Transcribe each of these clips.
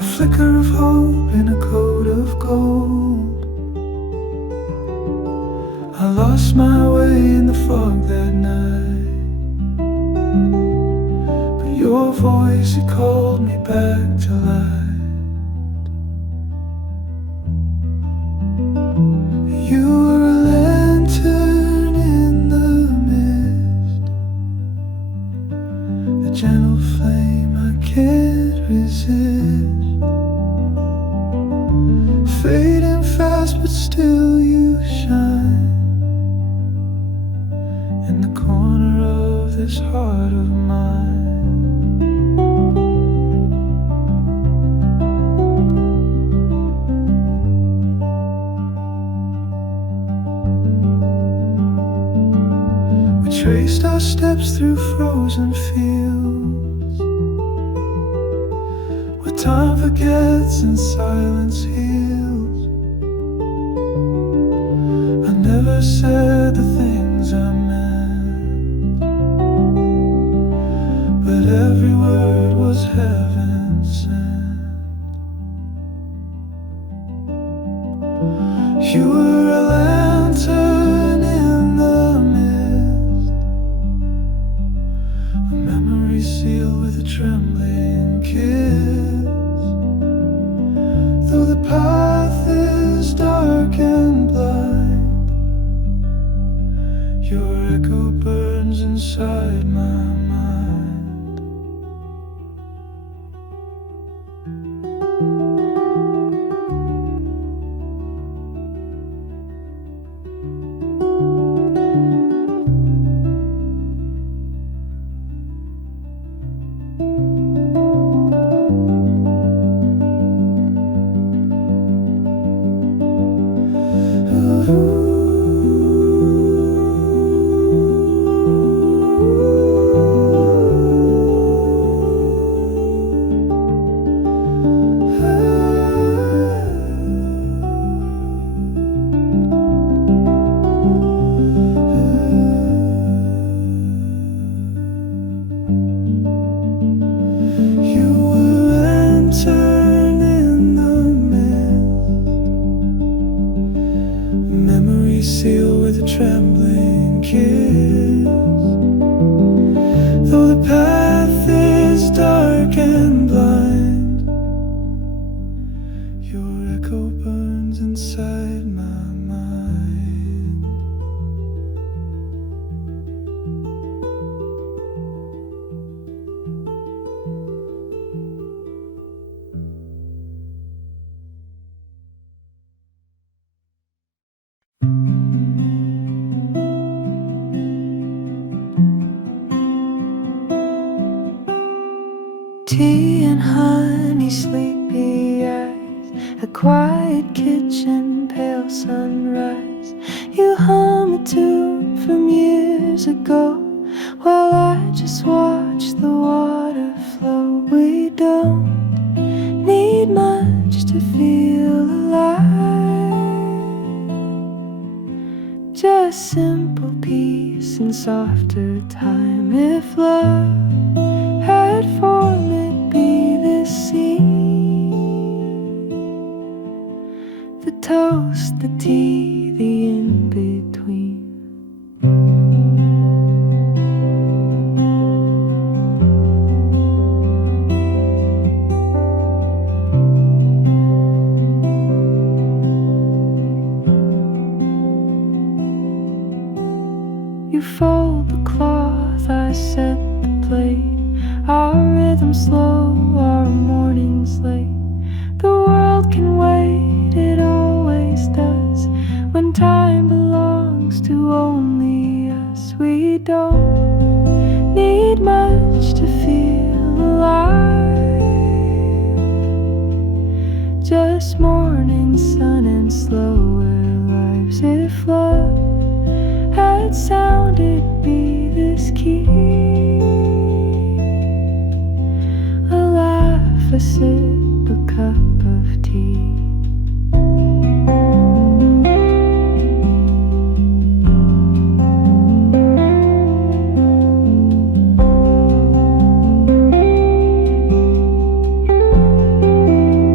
A flicker of hope in a coat of gold. I lost my way in the fog that night, but your voice, it called me back to life. You were a lantern in the mist, a gentle flame I can't resist, fading fast but still you shine in the corner of this heart of mine. We traced our steps through frozen fields, where time forgets and silence heals. I never said the things I meant, but every word was heaven sent. You were a lantern in the mist, a memory sealed with a trembling kiss. Though the path is dark and blind, your echo burns inside my mind. Sealed with a trembling kiss. Though the path is dark and blind, your echo burns inside my mind. Tea and honey, sleepy eyes, a quiet kitchen, pale sunrise. You hum a tune from years ago while I just watch the water flow. We don't need much to feel alive, just simple peace and softer time. If love had form, it'd be this scene, the toast, the tea, the in-between. You fold the cloth, I set the plate. Our rhythm slow, our mornings late. The world can wait, it always does, when time belongs to only us. We don't need much to feel alive, just morning sun and slower lives. If love had sound, it'd be this key, a sip, a cup of tea.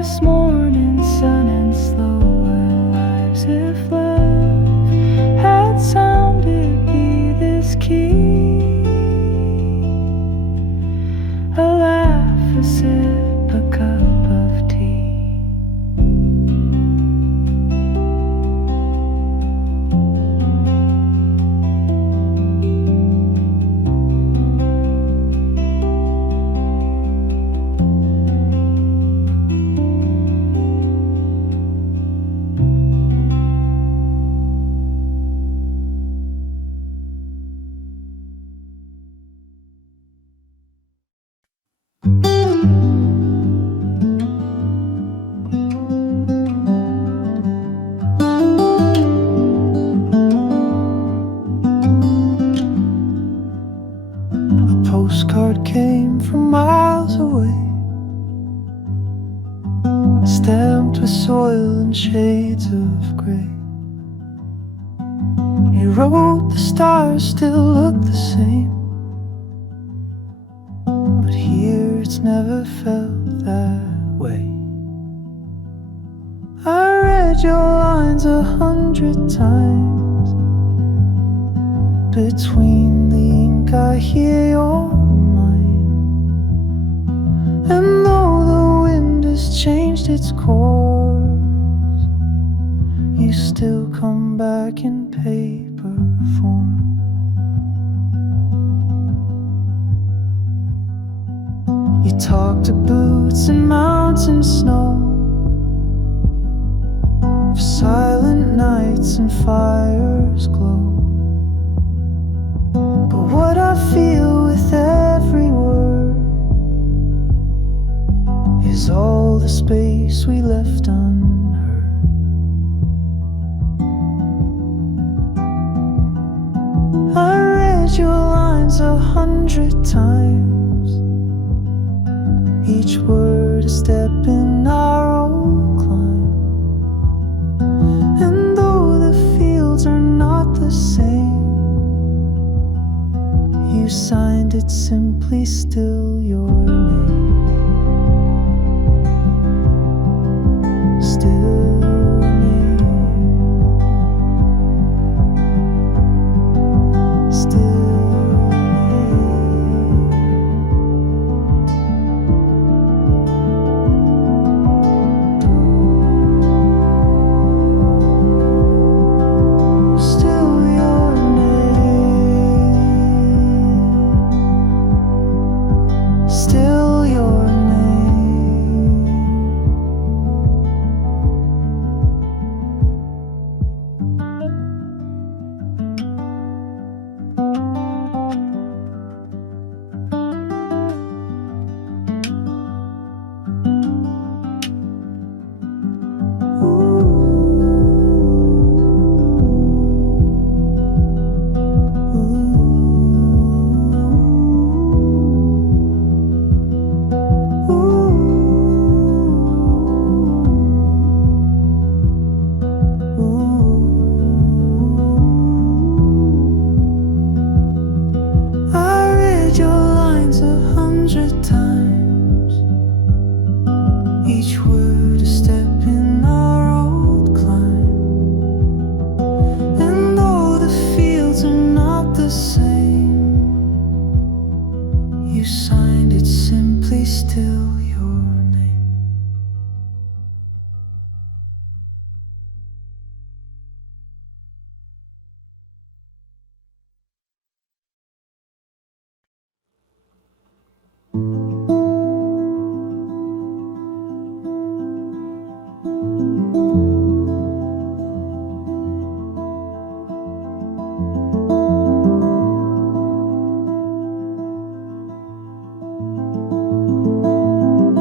past morning sun and slower lives. If love had sounded be this key, a laugh, a sip, a cup of tea. Postcard came from miles away, stamped with soil and shades of grey. He wrote the stars still look the same, but here it's never felt that way. I read your lines 100 times. Between the ink I hear your mind, and though the wind has changed its course, you still come back in paper form. You talk to boots and mountain snow, of silent nights and fires glow. But what I feel with every word is all the space we left unheard. I read your lines 100 times, each word a step in our old climb. And though the fields are not the same, you signed it simply, still your name. Still your name. Still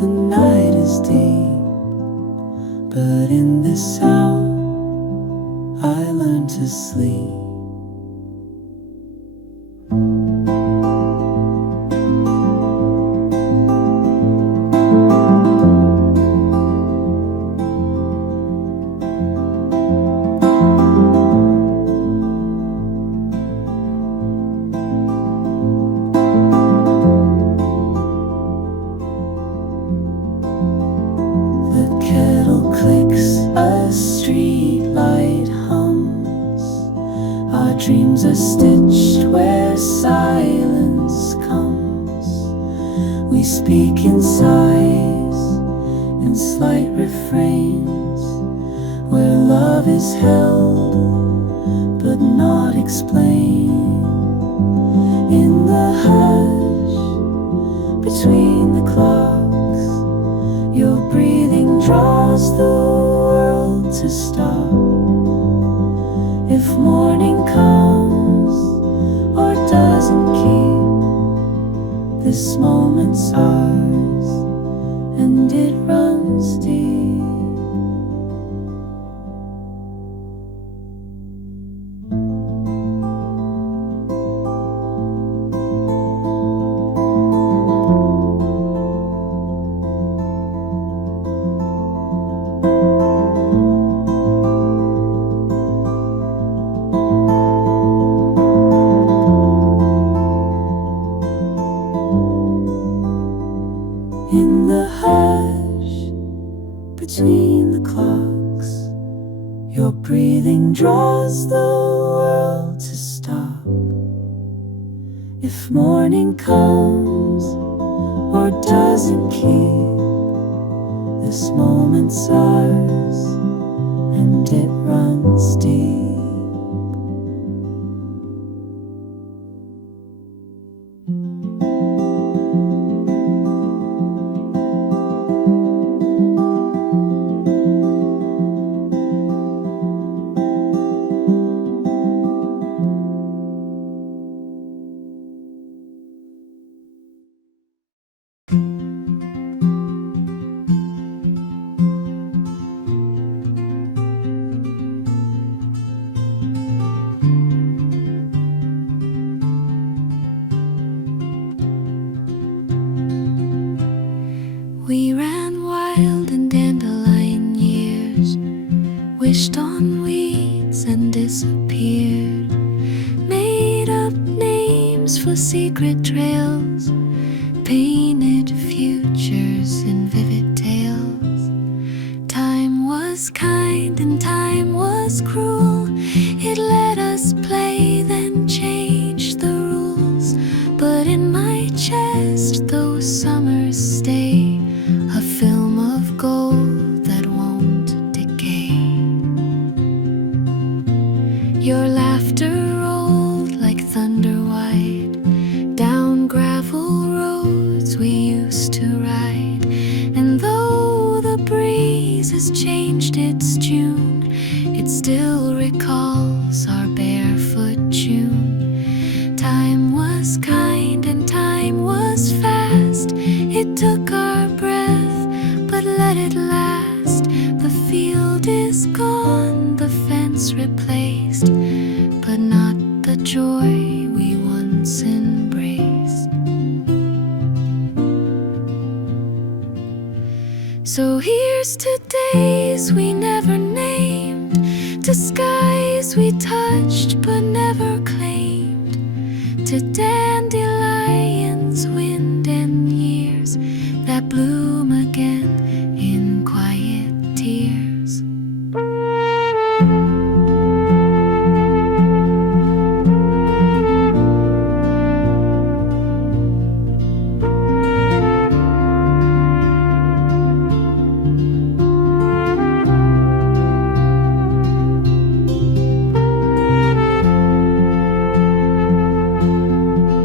The night is deep, but in this sound I learn to sleep. Dreams are stitched where silence comes. We speak in sighs and slight refrains, where love is held but not explained. In the hush between the clocks, your breathing draws the world to stop. If morning comes or doesn't keep, this moment's ours and it runs deep. In the hush between the clocks, your breathing draws the world to stop. If morning comes or doesn't keep, this moment's ours and it runs deep. We ran wild in dandelion years, wished on weeds and disappeared, made up names for secret trails, painted futures in vivid tales. Time was kind and time was cruel. It let us play, then changed the rules. But in my chest those summers stay, a film of gold that won't decay. Your laughter rolled like thunder wide down gravel roads we used to ride. And though the breeze has changed its tune, it still recalls our barefoot June. Time was kind and time was fast. It took our breath, but let it last. The field is gone, the fence replaced, but not the joy we once embraced. So here's to days we never named, to skies we touched but never claimed, to dandelions, wind and years that bloom again in quiet tears.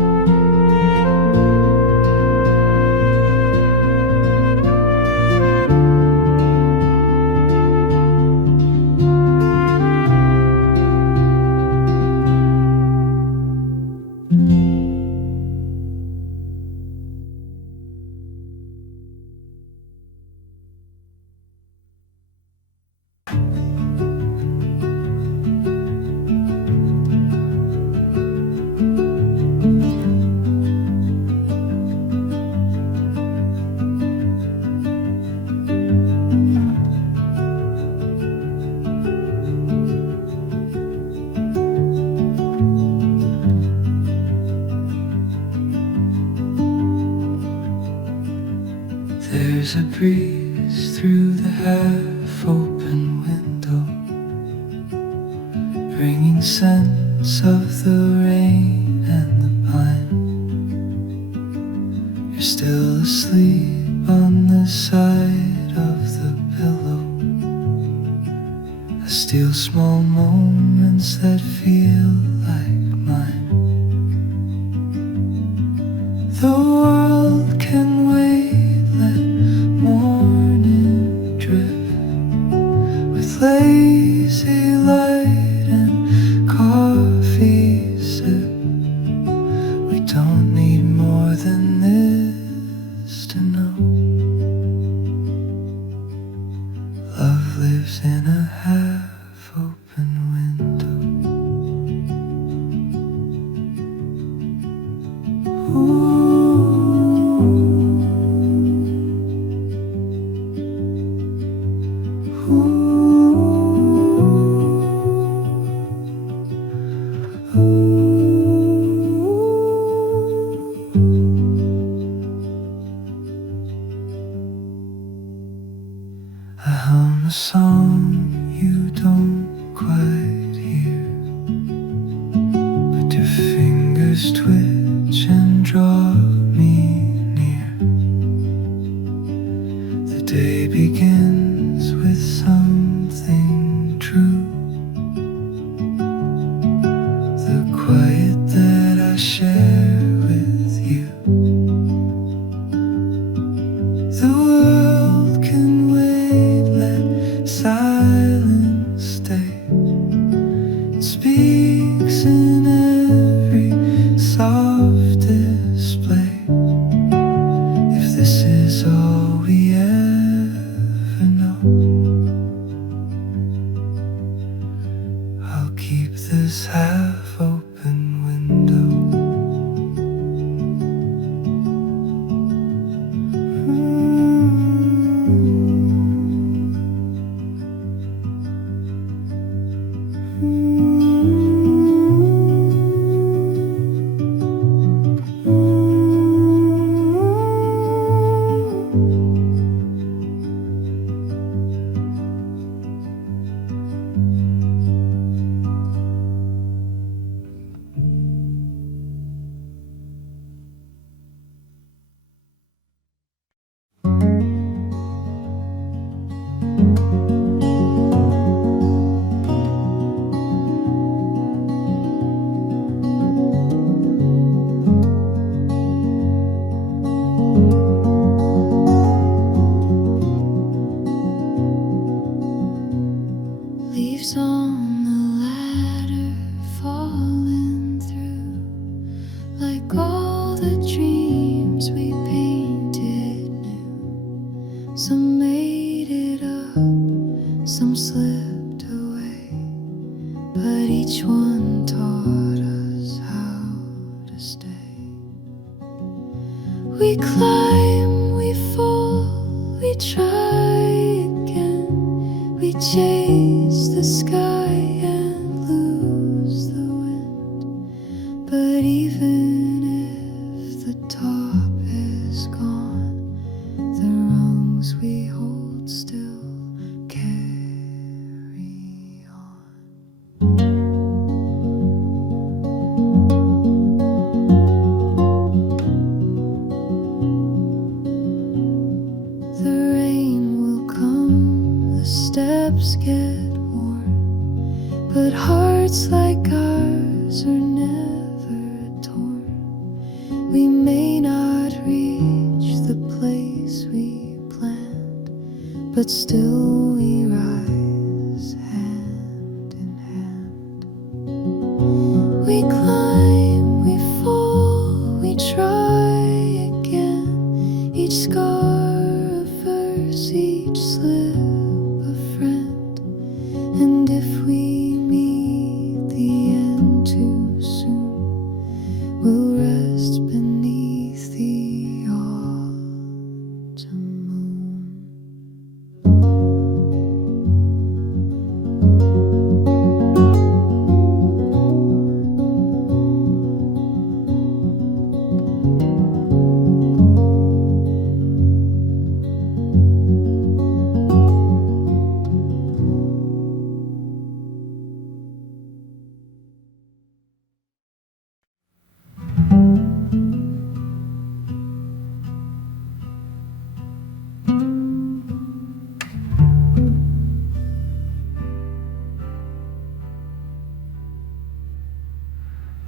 breeze through the half-open window, bringing scents of the rain and the pine. You're still asleep on the side of the pillow. I steal small moments that feel like mine. The world can wait, let morning drift with lazy light and coffee sip. We don't need more than this to know love lives in a half-open window. Ooh. I hum a song you don't quite hear, but your fingers twitch and draw me near. The day begins with something true, the quiet that I share with you. The world can wait, let silence stay. It speaks in every soft display. If this is all we ever know, I'll keep this half-open window. Leaves on the ladder falling through, like all the dreams we painted new. Some made it up, some slipped away, but each one taught us how to stay. We climb, we fall, we try again, we chase the sky and lose the wind. But even if the top is gone, the rungs we hold still carry on. The rain will come, the steps get worn, but hearts like ours are never torn. We may not reach the place we planned, but still we rise hand in hand. We climb, we fall, we try again, each scar a verse, each slip a friend. And if we meet the end too soon, we'll rest beneath the autumn moon.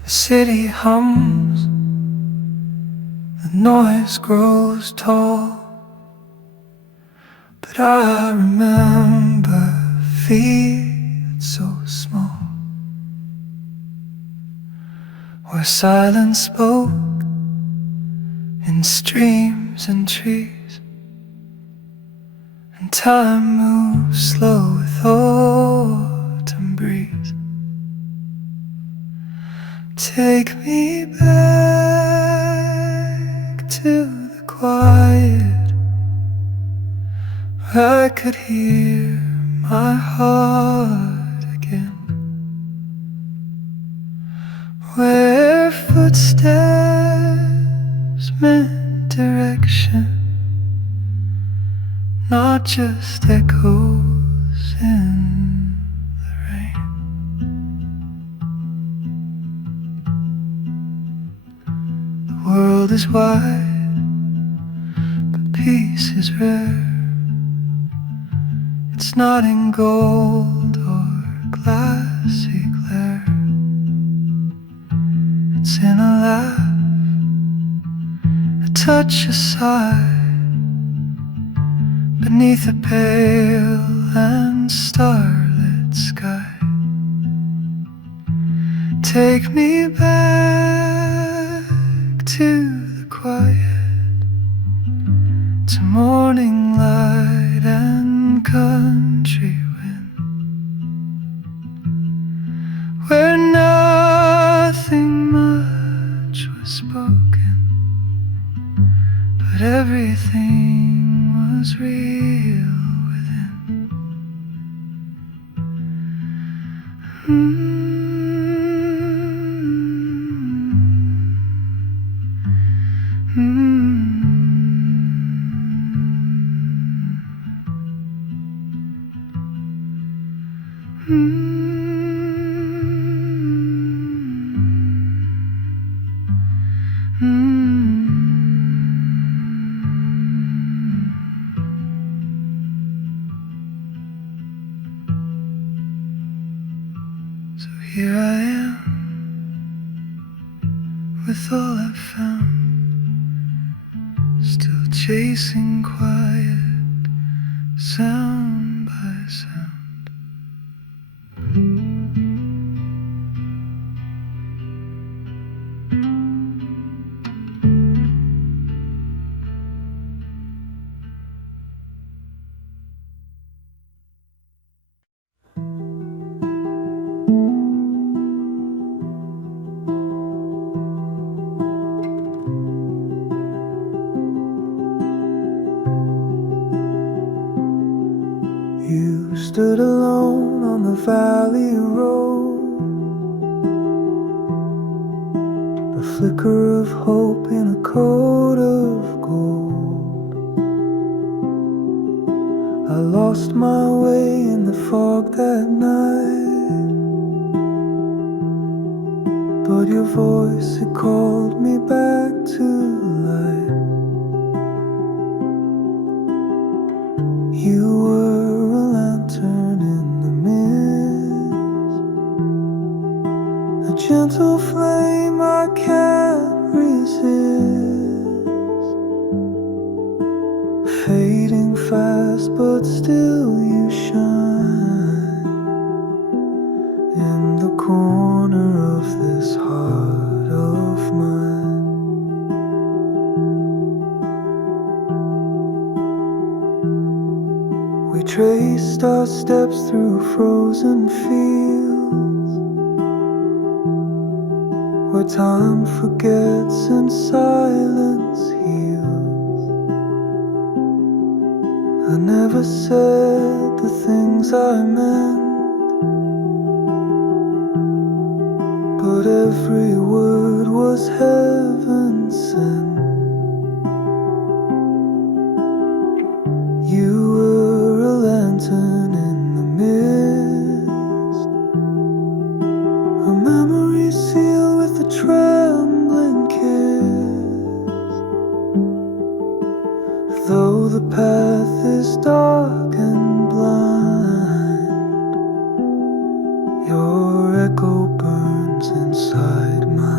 The city hums, the noise grows tall, but I remember feet so small, where silence spoke in streams and trees, and time moves slow with autumn breeze. Take me back to the quiet, where I could hear my heart again, where footsteps meant direction, not just echoes in the rain. The world is wide, but peace is rare. It's not in gold or glassy glare. It's in a laugh, a touch, a sigh, beneath a pale and starlit sky. Take me back to the quiet, to morning light and country wind, where nothing much was spoken, but everything was real within. So here I am, with all I've found, still chasing quiet, sound by sound. You stood alone on the valley road, the flicker of hope in a coat of gold. I lost my way in the fog that night, but your voice, it called me back to life. You were a lantern in the mist, a gentle flame I can't resist, fading fast but still you shine in the corner of this heart of mine. We traced our steps through frozen fields, where time forgets and silence heals. I never said the things I meant, but every word was heaven sent. You were a lantern in the mist, a memory sealed with a trembling kiss. Though the path is dark and blind, your echo burns inside mine.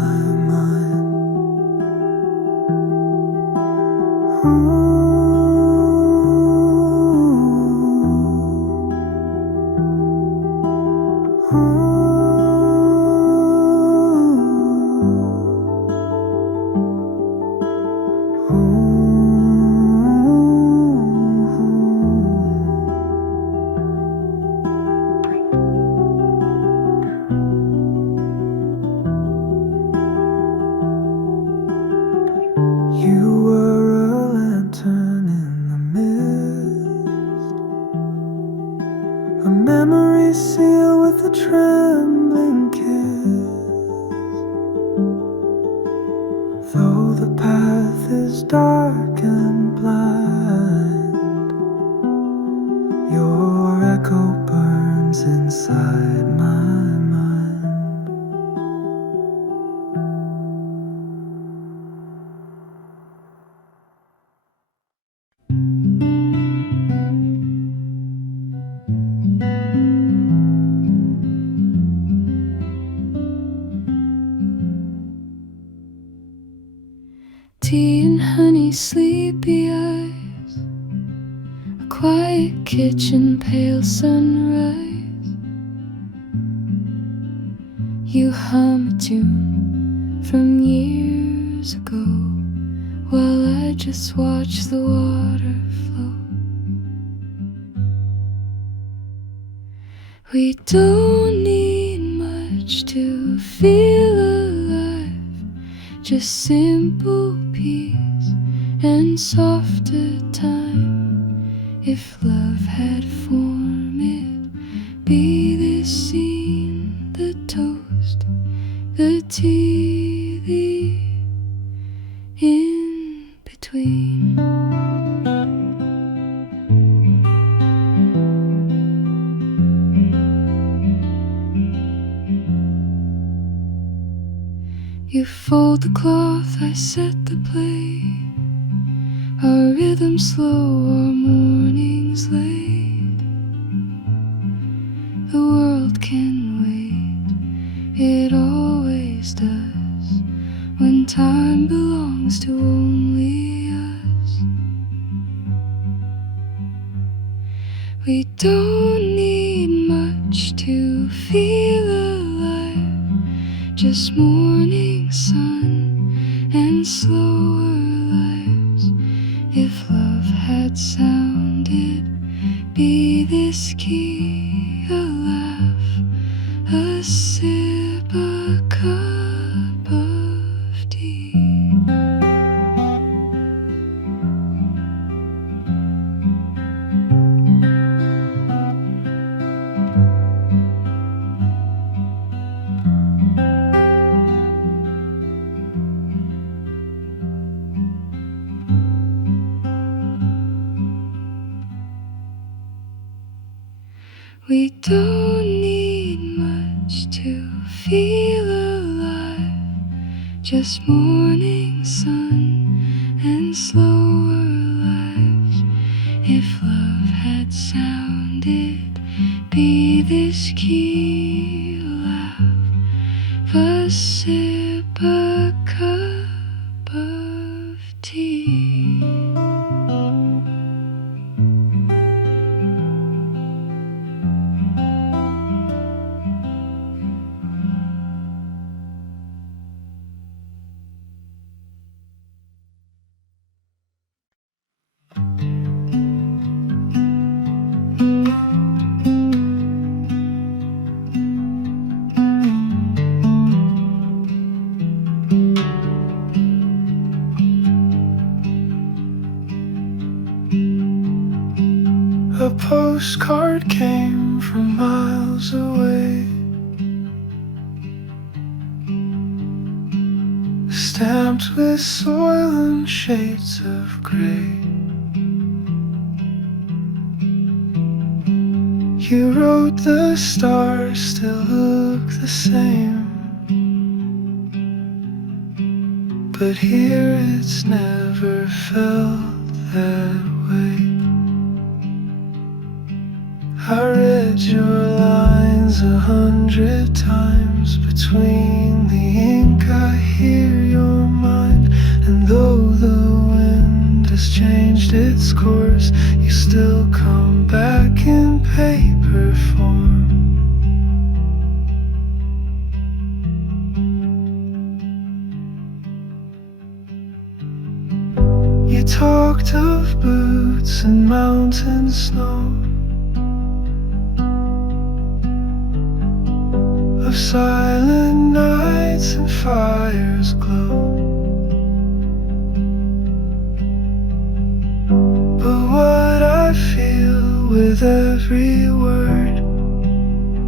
seal with a trembling kiss. Though the path is dark and blind, your echo burns inside my mind. Tea and honey, sleepy eyes, a quiet kitchen, pale sunrise. You hum a tune from years ago, while I just watch the water flow. We don't need much to feel alive, just simple peace and softer time. If love had form, it'd be this scene, the toast, the tea, the in between. You fold the cloth, I set the plate. Our rhythm slow, our mornings late. The world can wait, it always does, when time belongs to only us. We don't need much to feel alive, just morning sun and slower lives. If love had sound, it'd be this key, a laugh, a sip, a cup of tea. We don't need much to feel alive, just morning sun and slower lives. If love had sound, it'd be this key, a laugh, a sip, a cup of tea. A postcard came from miles away, stamped with soil and shades of gray. You wrote the stars still look the same, but here it's never felt that way. I read your lines 100 times between the ink. I hear your mind, and though the wind has changed its course, you still come back in paper form. You talked of boots and mountain snow, of silent nights and fires glow. But what I feel with every word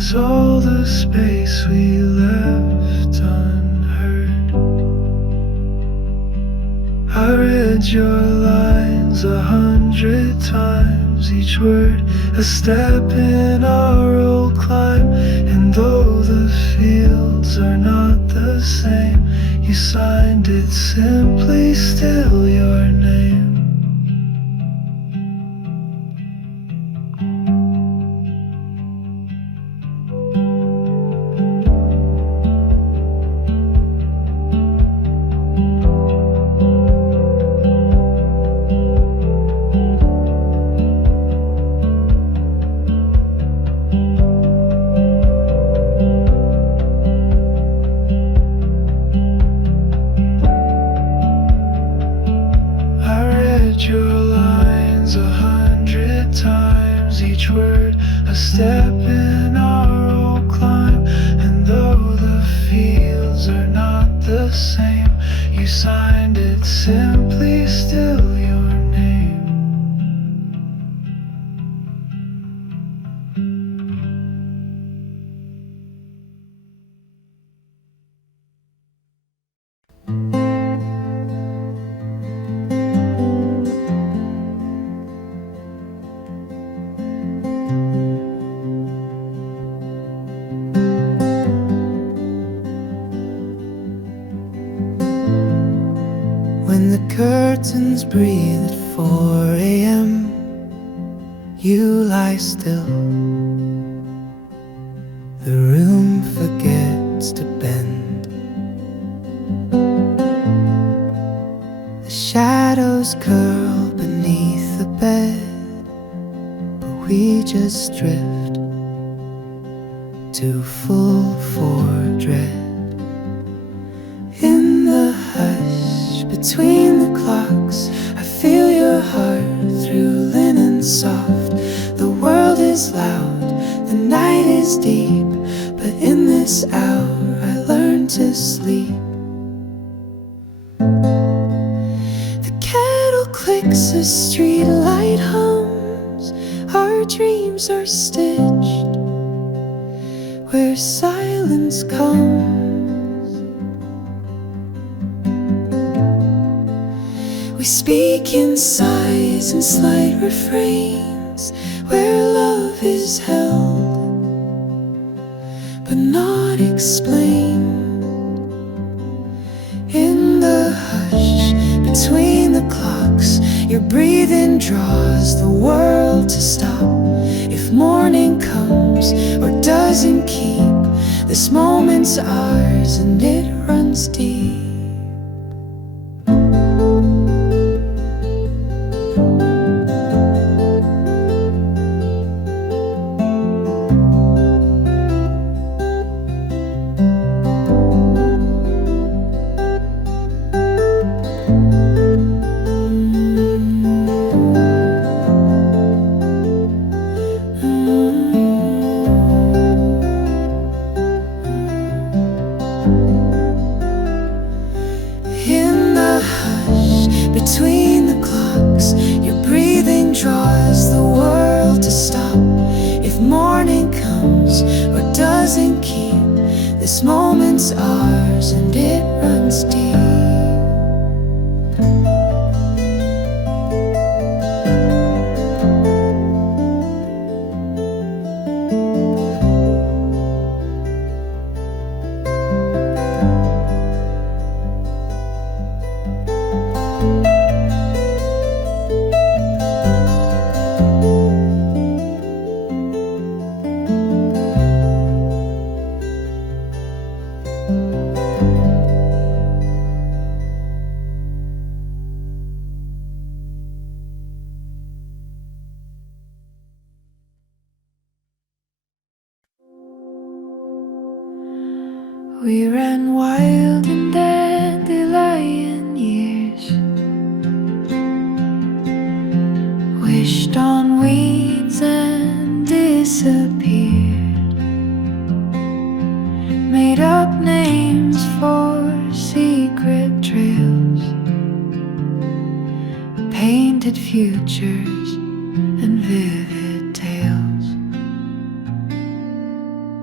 is all the space we left unheard. I read your lines 100 times, each word a step in our old climb. And though the fields are not the same, you signed it simply, still your name. Your lines 100 times, each word a step in our old climb. And though the fields are not the same, you signed it simply, still your name. When the curtains breathe at 4 a.m., you lie still. The room forgets to bend. The shadows curl beneath the bed, but we just drift too full for dread. In the hush between the clocks, I feel your heart through linen soft. The world is loud, the night is deep, but in this hour I learn to sleep. The kettle clicks, a street light hums. Our dreams are stitched where silence comes. We speak in sighs and slight refrains, where love is held but not explained. In the hush between the clocks, your breathing draws the world to stop. If morning comes or doesn't keep, this moment's ours and it runs deep. Between the clocks, your breathing draws the world to stop. If morning comes or doesn't keep, this moment's ours and it runs deep. We ran wild in dandelion years, wished on weeds and disappeared, made up names for secret trails, painted futures and vivid tales.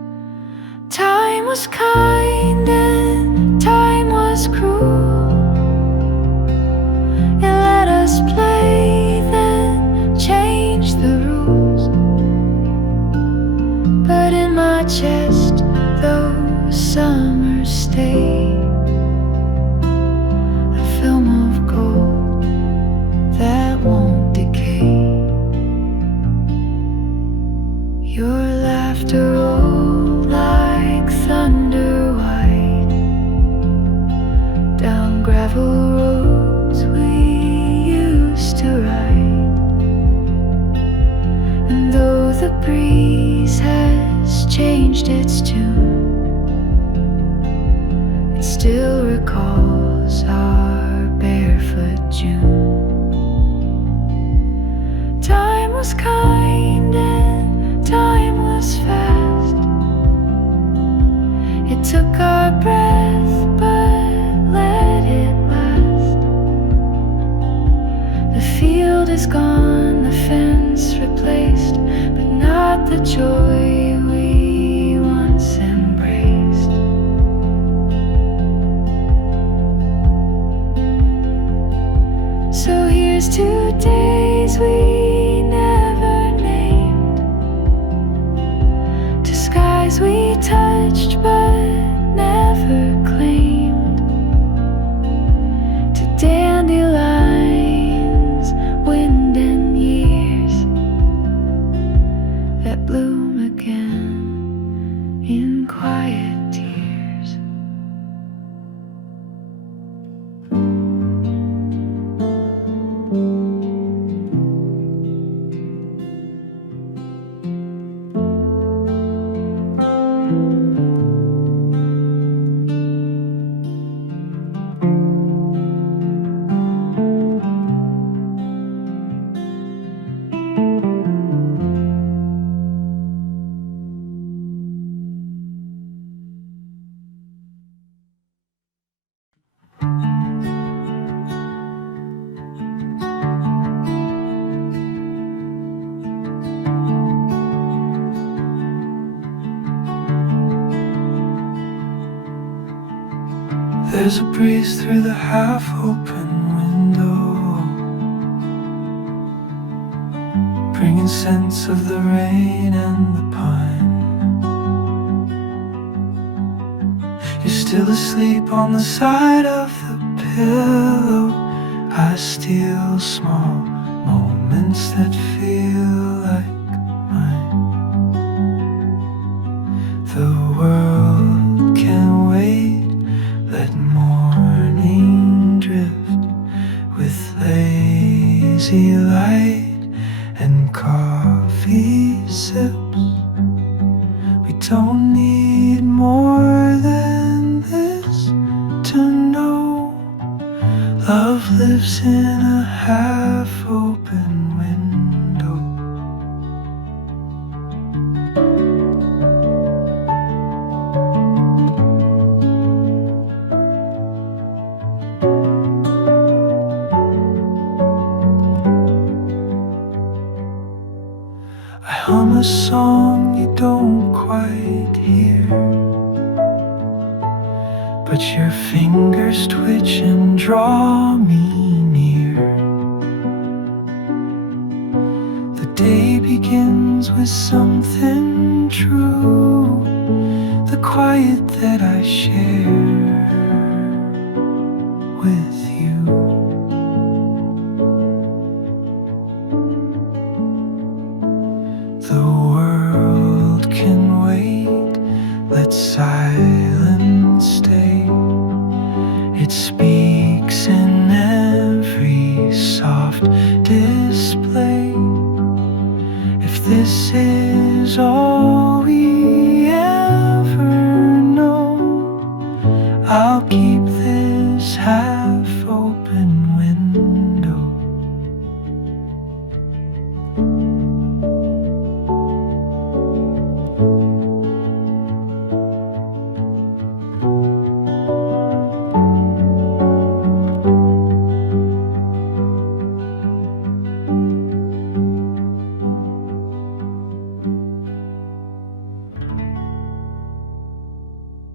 was kind and time was cruel. It let us play, then change the rules. But in my chest, those summers stay, a film of gold that won't decay. Your laughter rolled like thunder white down gravel roads we used to ride. And though the breeze has changed its tune, it still recalls our barefoot June. Time was kind and time was fast. It took our breath but let it last. The field is gone, the fence replaced, but not the joy we once embraced. So here's to days we never named, to skies we touched but never claimed, to dandelions, wind and years that bloom again in quiet tears. There's a breeze through the half-open window, bringing scents of the rain and the pine. You're still asleep on the side of the pillow. I steal small moments that feel like mine. The world can wait. Let morning drift with lazy light and coffee sips. We don't need more than this to know love lives in a half-open window. I hum a song you don't quite hear, but your fingers twitch and draw me near. The day begins with something true, the quiet that I share with you. The world can wait, let silence stay. It speaks in every soft display. If this is all we ever know, I'll keep this half-open window.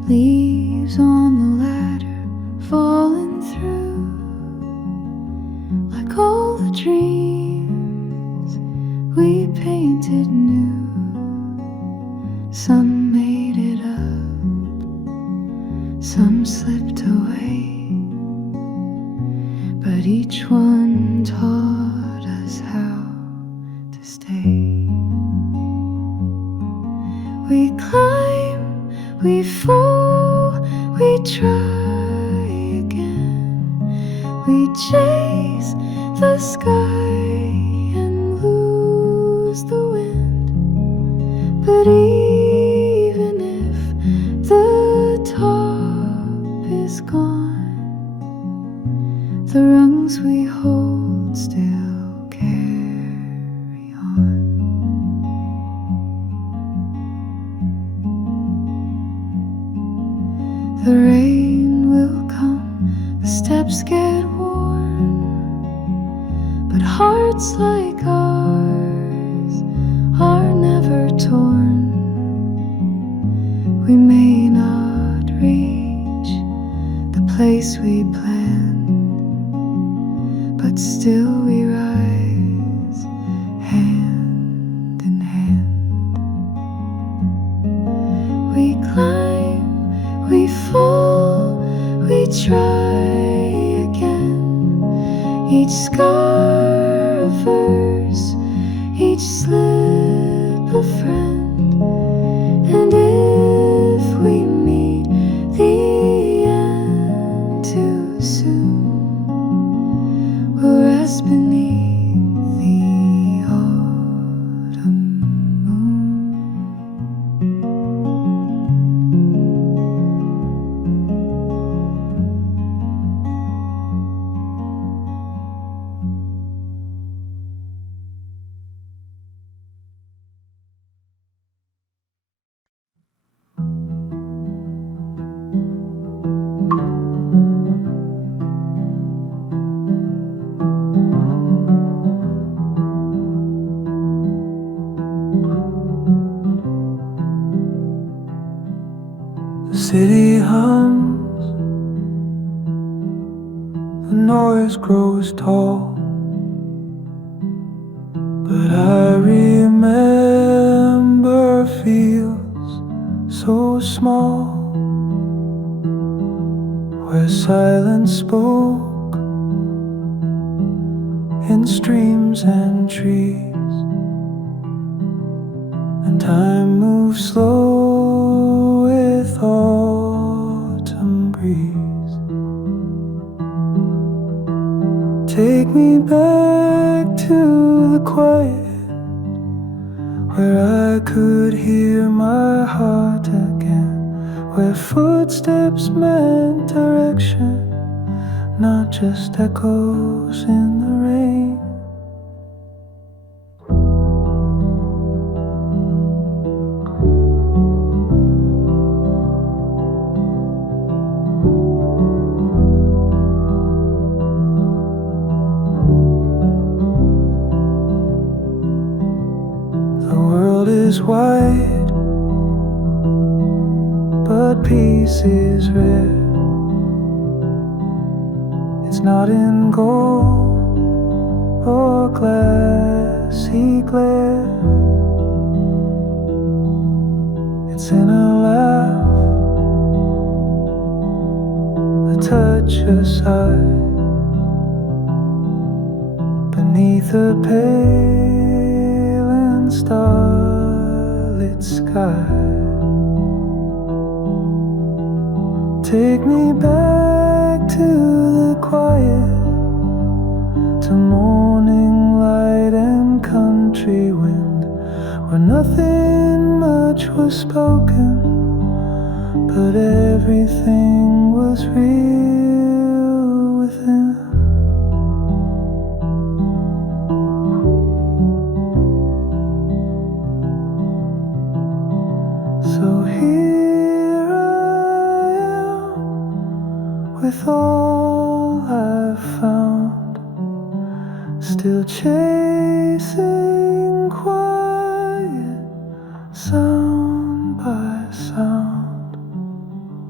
leaves on the ladder falling through, like all the dreams we painted new. Some made it up, some slipped away, but each one taught us how to stay. We climb, we fall, we try again. We chase the sky and lose the wind. But even if the top is gone, the rungs we hold still carry on. The rain will come, the steps get worn, but hearts like ours are never torn. We may not reach the place we planned, but still we rise hand in hand. We climb, we fall, we try again. Each scar a verse, each slip a friend. And if we meet the end too soon, we'll rest beneath the autumn moon. The city hums, the noise grows tall, but I remember feels so small, where silence spoke in streams and trees, and time moves slow with autumn breeze. Take me back to the quiet, where I could hear my heart again, where footsteps meant direction, not just echoes in the rain. The world is wide, but peace is rare. It's not in gold or glassy glare. It's in a laugh, a touch, a sigh, beneath a pale and starlit sky. Take me back to the quiet, to morning light and country wind, where nothing much was spoken, but everything was real within. So here I am, with all I've found, still chasing quiet, sound by sound.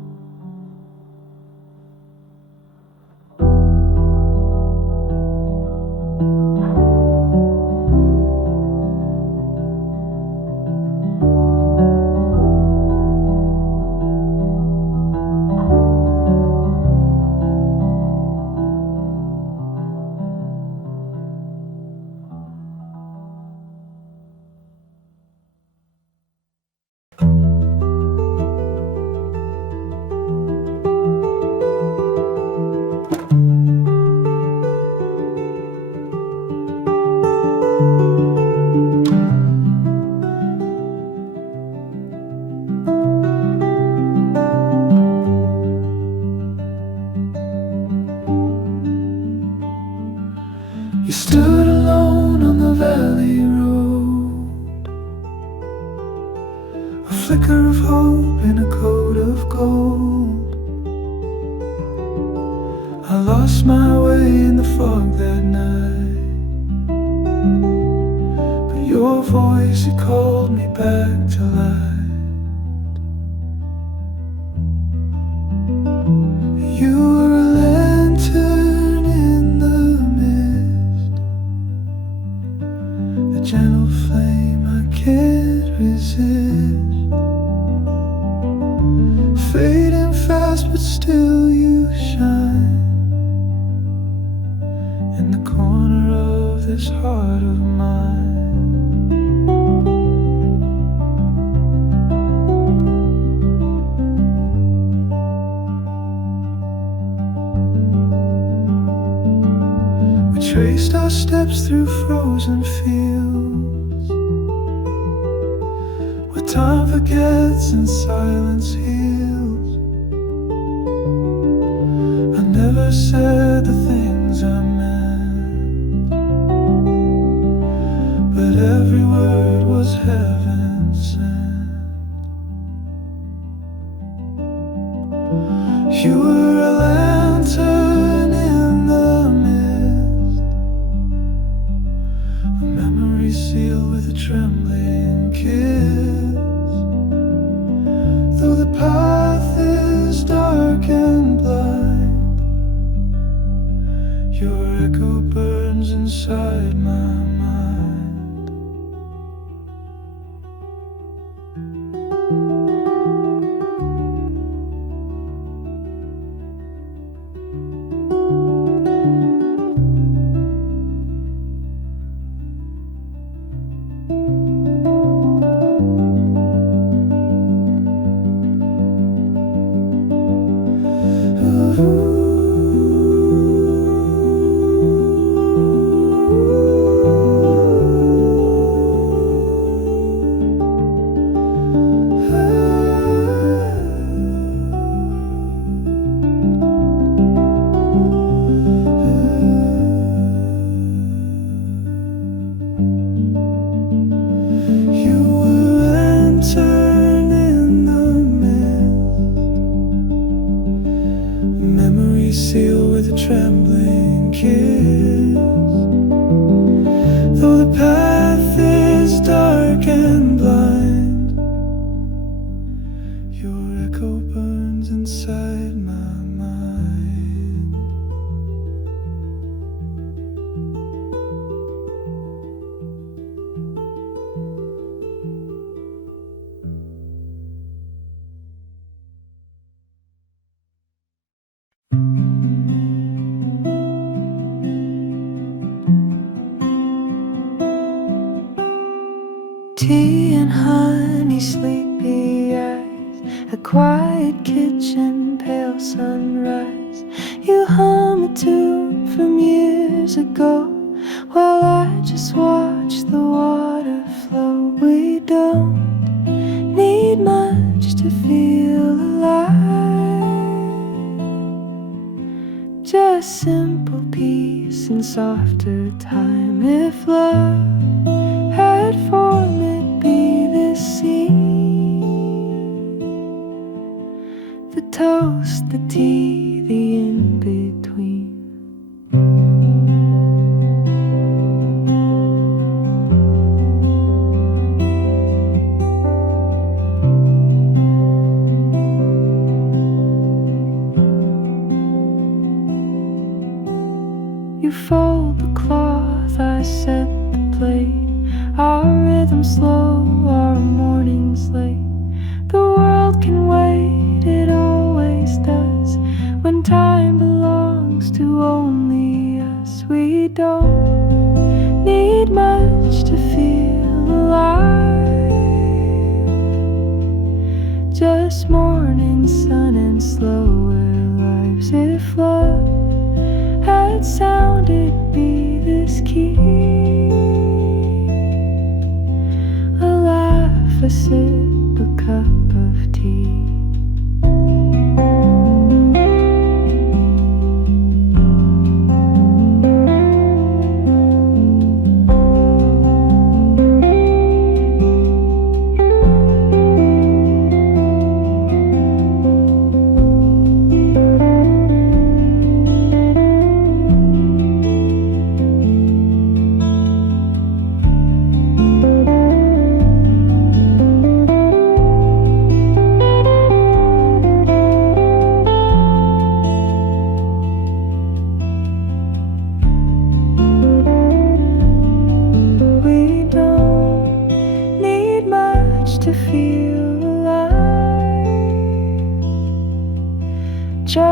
of hope in a coat of gold. I lost my way in the fog that night, but your voice, it called me back to life. You were a lantern in the mist, a gentle flame I can't resist, fading fast but still you shine in the corner of this heart of mine. We traced our steps through frozen fields, where time forgets and silence heals. I never said the things I meant, but every word was heaven sent. You were a lantern in the mist, a memory sealed with a trembling kiss. Though the path is dark and blind, your echo burns inside my mind. Sealed with a trembling kiss. Though the path is dark and blind, your echo burns inside my mind. Tea and honey, sleepy eyes, a quiet kitchen, pale sunrise. You hum a tune from years ago, while I just watch the water flow. We don't need much to feel alive, just simple peace and softer time. If love had form, it'd be this scene: the toast, the tea, the in-between. You fold the cloth, I set the plate. Our rhythm slow, our mornings late. The world can wait, it always does, when time belongs to only us. We don't need much to feel alive, just morning sun and slower lives. If love had sound, it'd be this key: a sip, a cup of tea.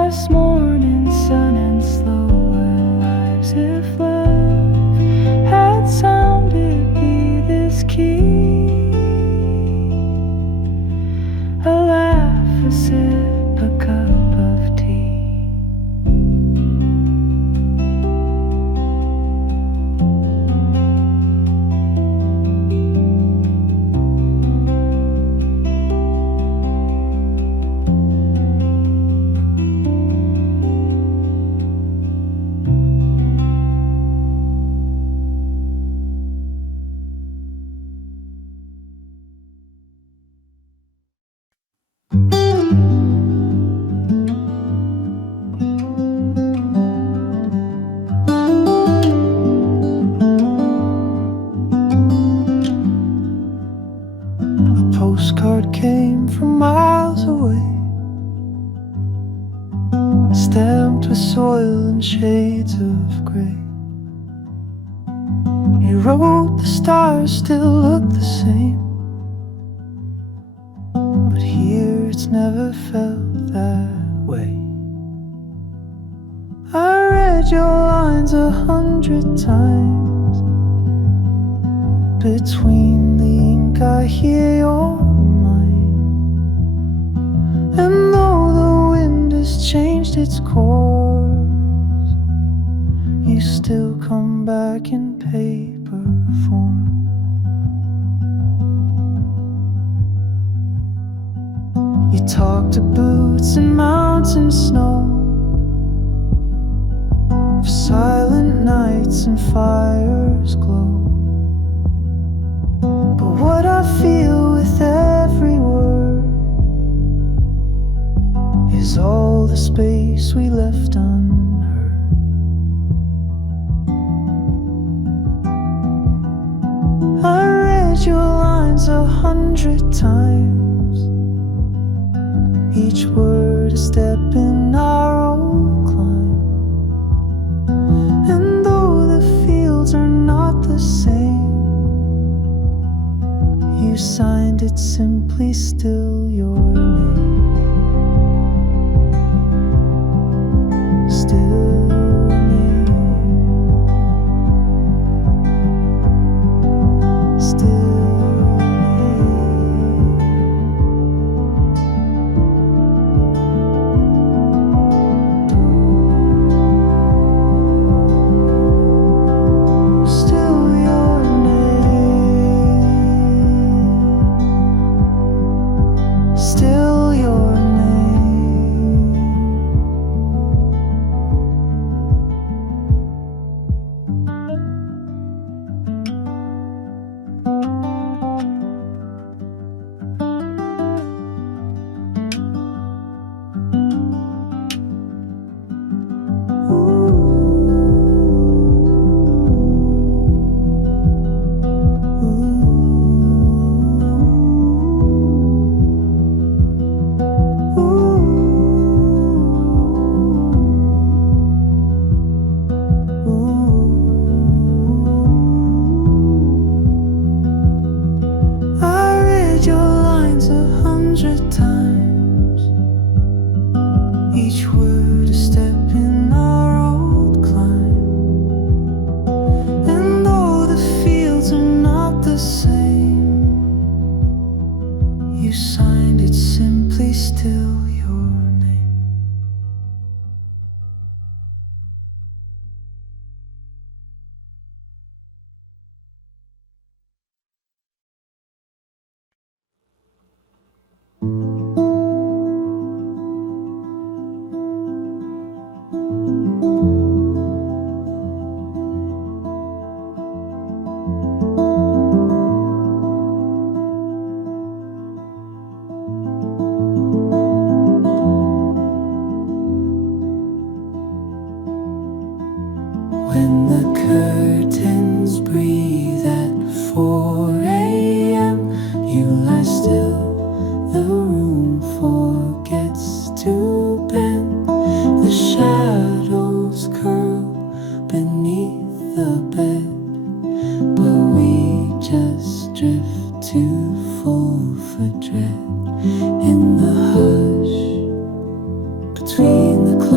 first morning sun and slower lives if love had sounded be this key. A laugh, a sip, a cup of tea. Postcard came from miles away, stamped with soil and shades of grey. He wrote the stars still look the same, but here it's never felt that way. I read your lines 100 times. Between the ink I hear your mind, and though the wind has changed its course, you still come back in paper form. You talk to boots and mountain snow, of silent nights and fires glow. But what I feel with every word is all the space we left unheard. I read your lines 100 times, each word a step in our old climb. And though the fields are not the same, you signed it simply, still your name. Still your name. Still between the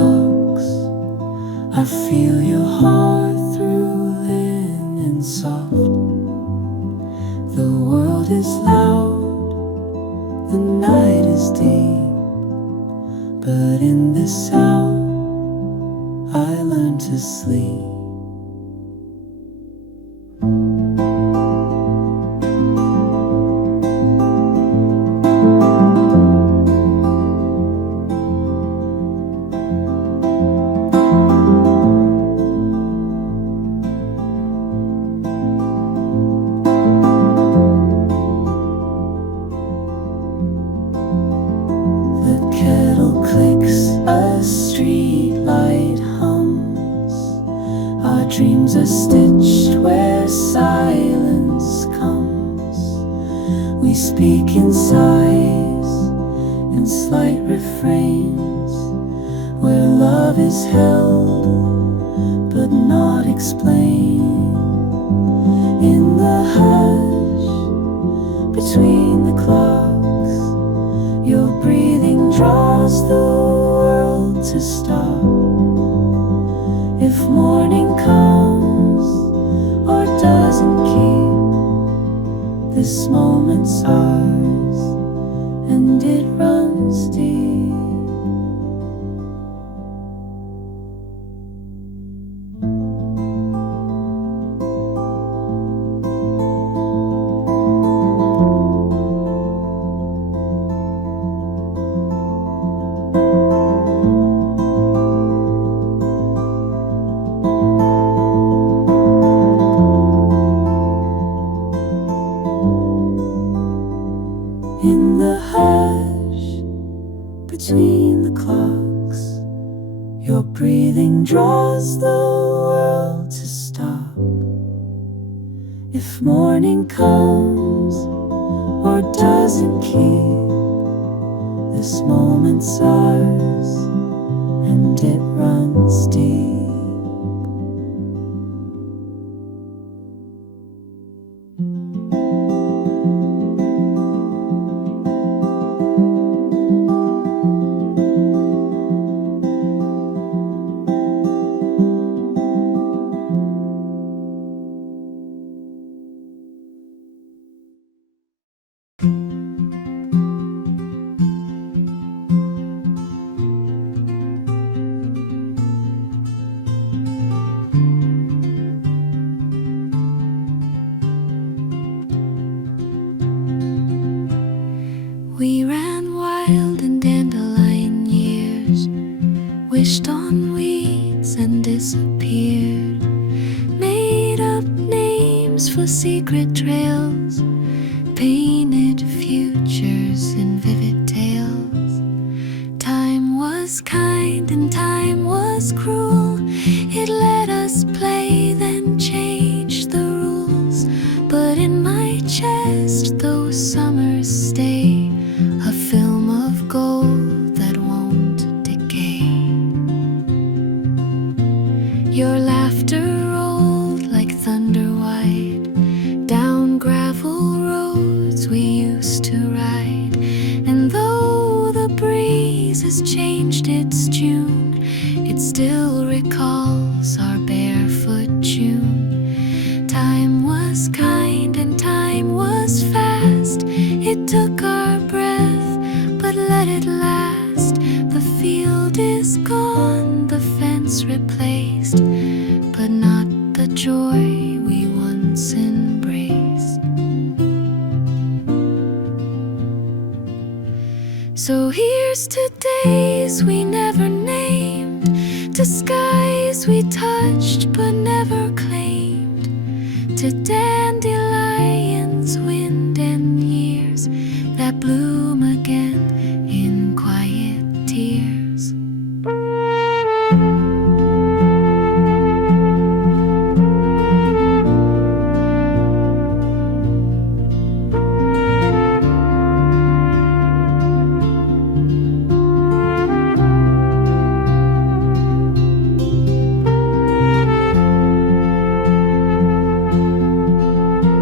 is deep, but in this sound I learn to sleep. Dreams are stitched where silence comes. We speak in sighs, in slight refrains, where love is held but not explained. In the hush between the clocks, your breathing draws the world to stop. If morning comes or doesn't keep, this moment's ours and it runs deep. In the hush between the clocks, your breathing draws the world to stop. If morning comes or doesn't keep, this moment's ours and it runs deep. We ran wild in dandelion years, wished on weeds and disappeared, made up names for secret trails, painted futures in vivid tales. Time was kind and time was cruel. It let us play, then changed the rules. But in my chest those summers stay, a film of gold that won't decay. Your laughter rolled like thunder wide down gravel roads we used to ride. And though the breeze has changed its tune, it still recalls our barefoot June. Time was kind and time was fast. It took our breath, but let it last. The field is gone, the fence replaced, but not the joy we once embraced. So here's to days we never named, to skies we touched but never claimed, to dandelions, wind and years that bloom again in quiet tears.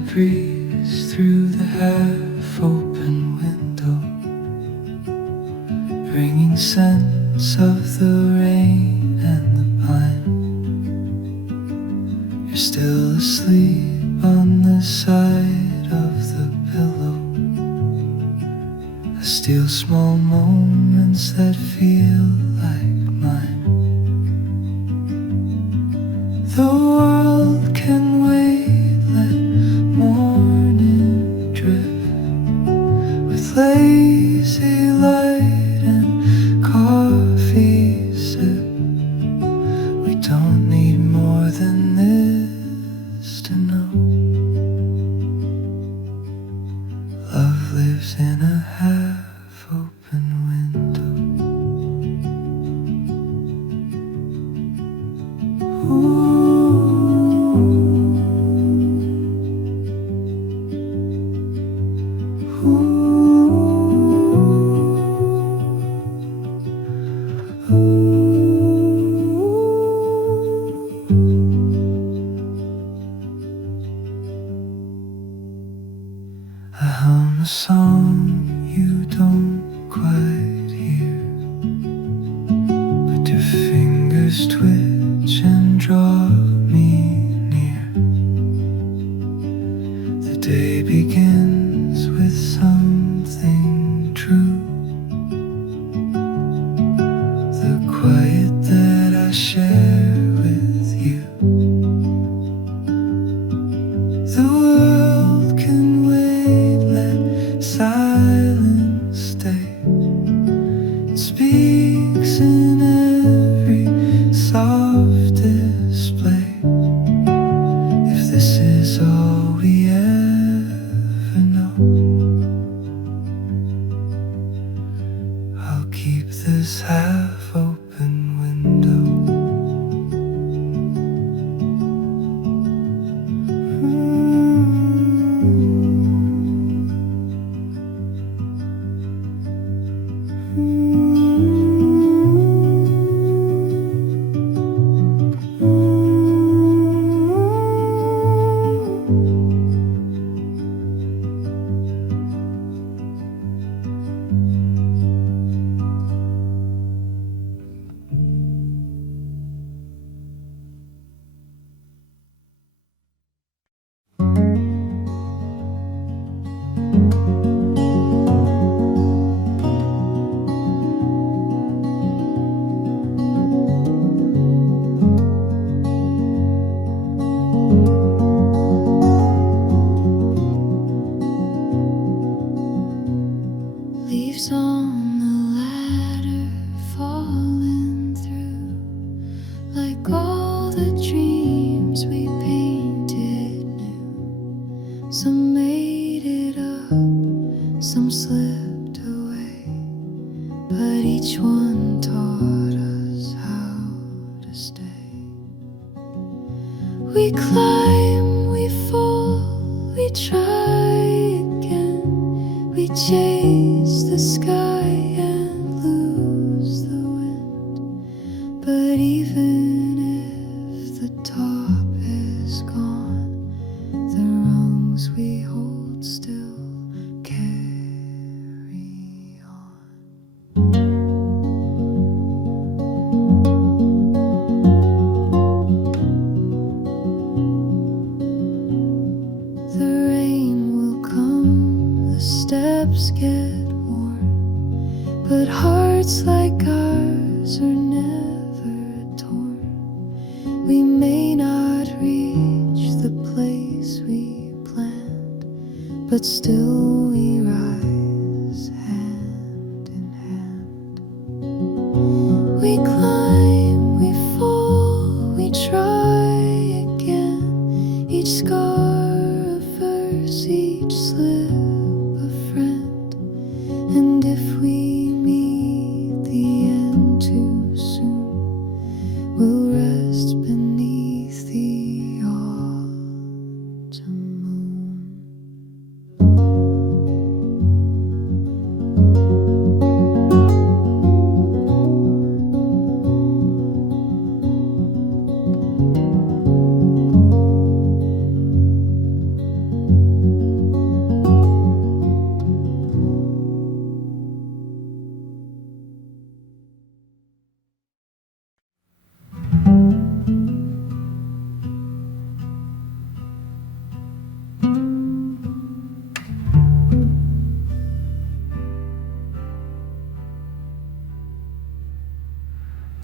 breeze through the half-open window, bringing scents of the rain and the pine. You're still asleep on the side of the pillow. I steal small moments that feel like mine. The world can wait, let morning drift with lazy light and coffee sip. We don't need more than this to know love lives in a half-open window. Ooh. I hum a song you don't quite hear, but your fingers twitch and draw me near. The day begins with something true, the quiet that I share with you. The world can wait, let silence stay. It speaks in every soft display. If this is all we ever know, I'll keep this half-open window. Leaves on the ladder falling through, like all the dreams we painted new. Some made it up, some slipped away, but each one taught us how to stay. We climb, we fall, we try again, we chase the sky and lose the wind. But even if the top is gone, the rungs we hold still carry on. The rain will come, the steps get worn, but hearts like ours are never torn. We may not reach the place we planned, but still we rise hand in hand. We climb, we fall, we try again, each scar a verse, each slip a friend. And if we meet the end too soon, we'll rest beneath the autumn moon.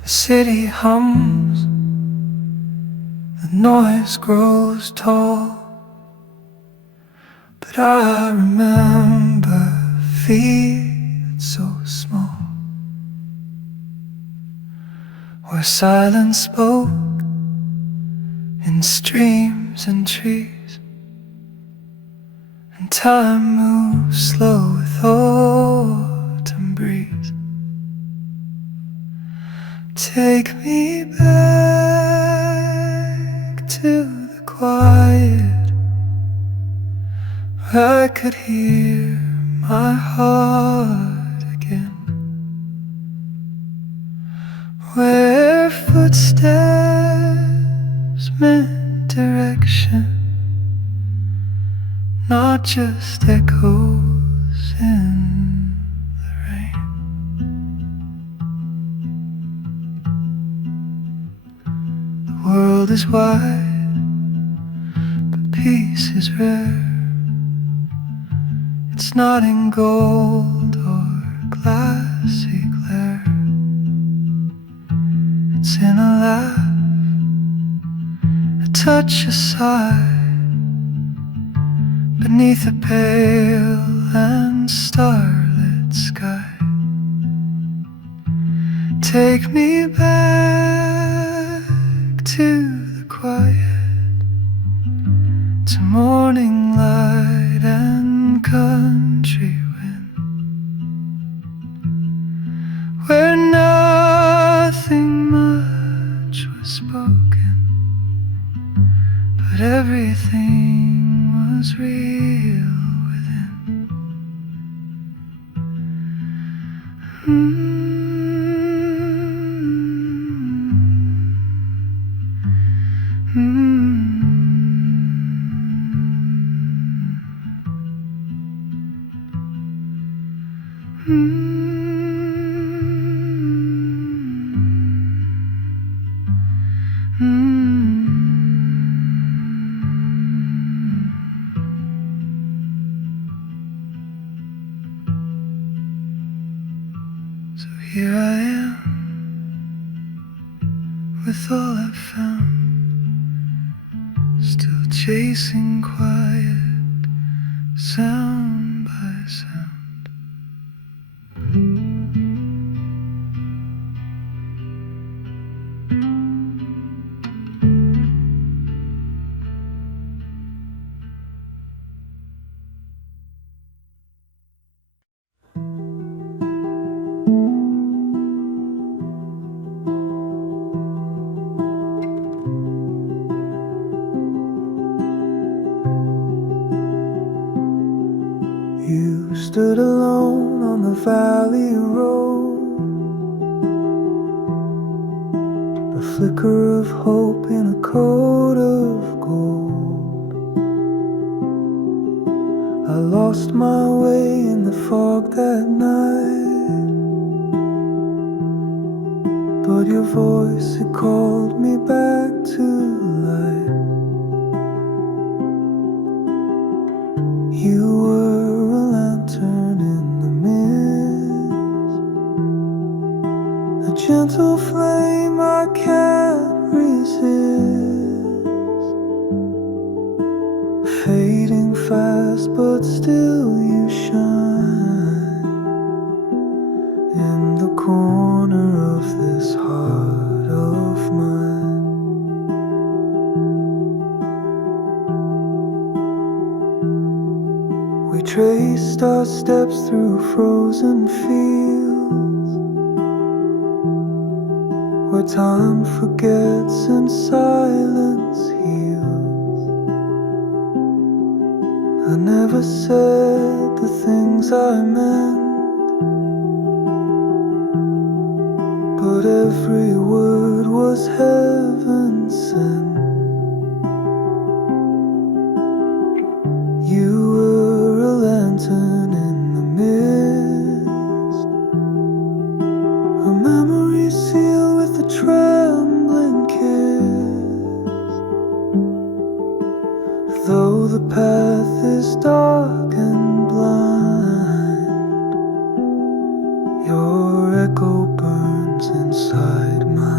The city hums, the noise grows tall, but I remember feet so small, where silence spoke in streams and trees, and time moves slow with autumn breeze. Take me back to the quiet, where I could hear my heart again, where footsteps meant direction, not just echoes in the rain. The world is wide, but peace is rare. It's not in gold or glassy glare. It's in a laugh, a touch, a sigh, beneath a pale and starlit sky. Take me back to the quiet, to morning light and country wind, where nothing much was spoken, but everything was real within. So here I am, with all I've found, still chasing quiet, sound by sound. You stood alone on the valley road, a flicker of hope in a coat of gold. I lost my way in the fog that night, but your voice, it called me back to life. You were a lantern in the mist, a gentle flame I can't resist, fading fast but still you shine in the corner of this heart of mine. We traced our steps through frozen fields, where time forgets and silence heals. I never said the things I meant, but every word was heaven sent. You were a lantern in the mist, a memory sealed with a trembling kiss. Though the path is dark and blind, your echo burns inside mine.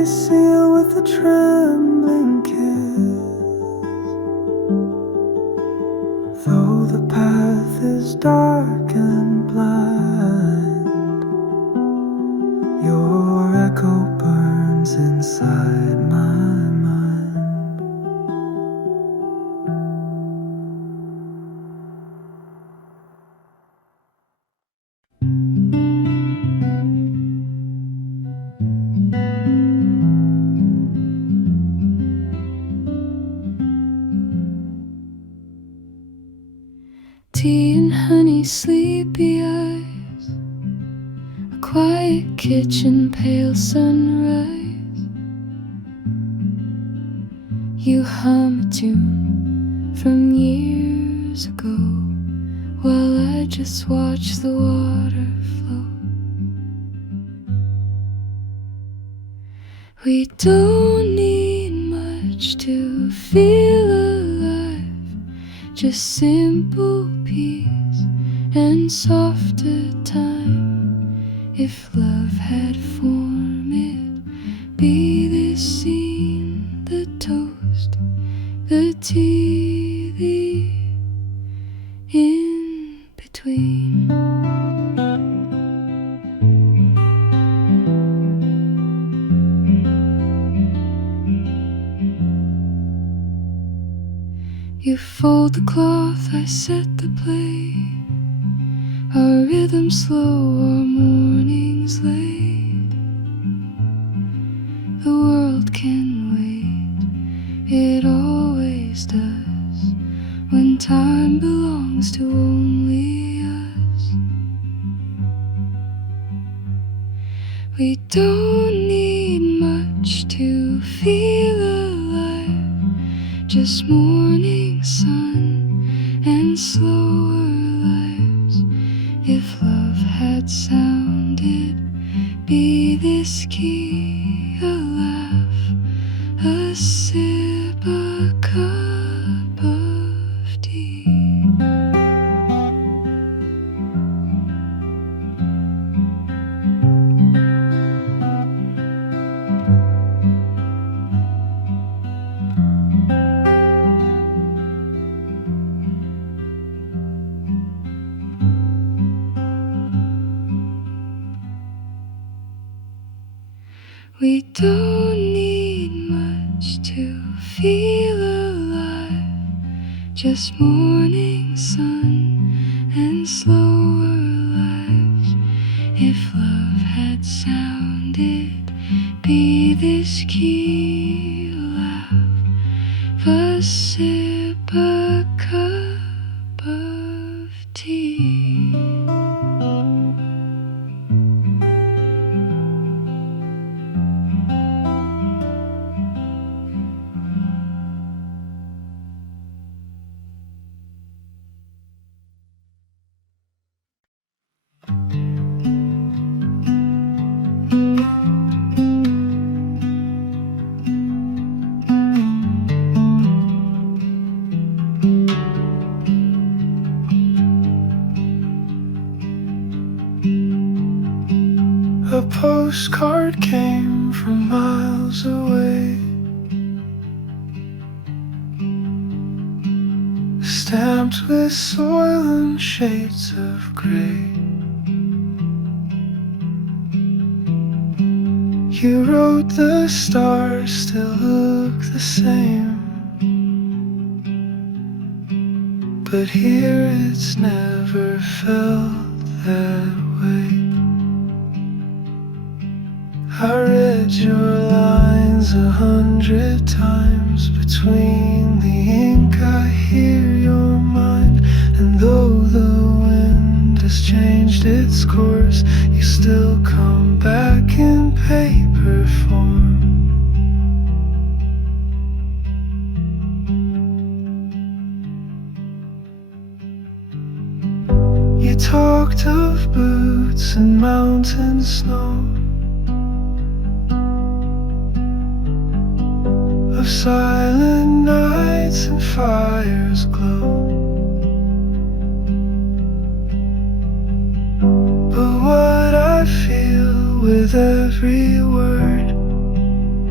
me seal with a trembling kiss. Though the path is dark and blind, your echo burns inside my mind. Tea and honey, sleepy eyes, a quiet kitchen, pale sunrise. You hum a tune from years ago, while I just watch the water flow. We don't need much to feel alive, just simple peace and softer time. If love had form, it'd be this scene, the toast, the tea, the in between. You fold the cloth, I set the plate. Our rhythm slow, our mornings late. The world can wait, it always does, when time belongs to only us. We don't need much to feel alive, just morning sun and slower lives. If love had sound, it'd be this key, a laugh, a sip, a cup of tea. We don't need much to feel alive, just morning sun and slower lives. If love had sound, it'd be this key, a laugh, a sip, a cup of tea. A postcard came from miles away, stamped with soil and shades of gray. You wrote the stars still look the same, but here it's never felt that way. I read your lines 100 times between the ink. I hear your mind, and though the wind has changed its course, you still come back in paper form. You talked of boots and mountain snow, of silent nights and fire's glow. But what I feel with every word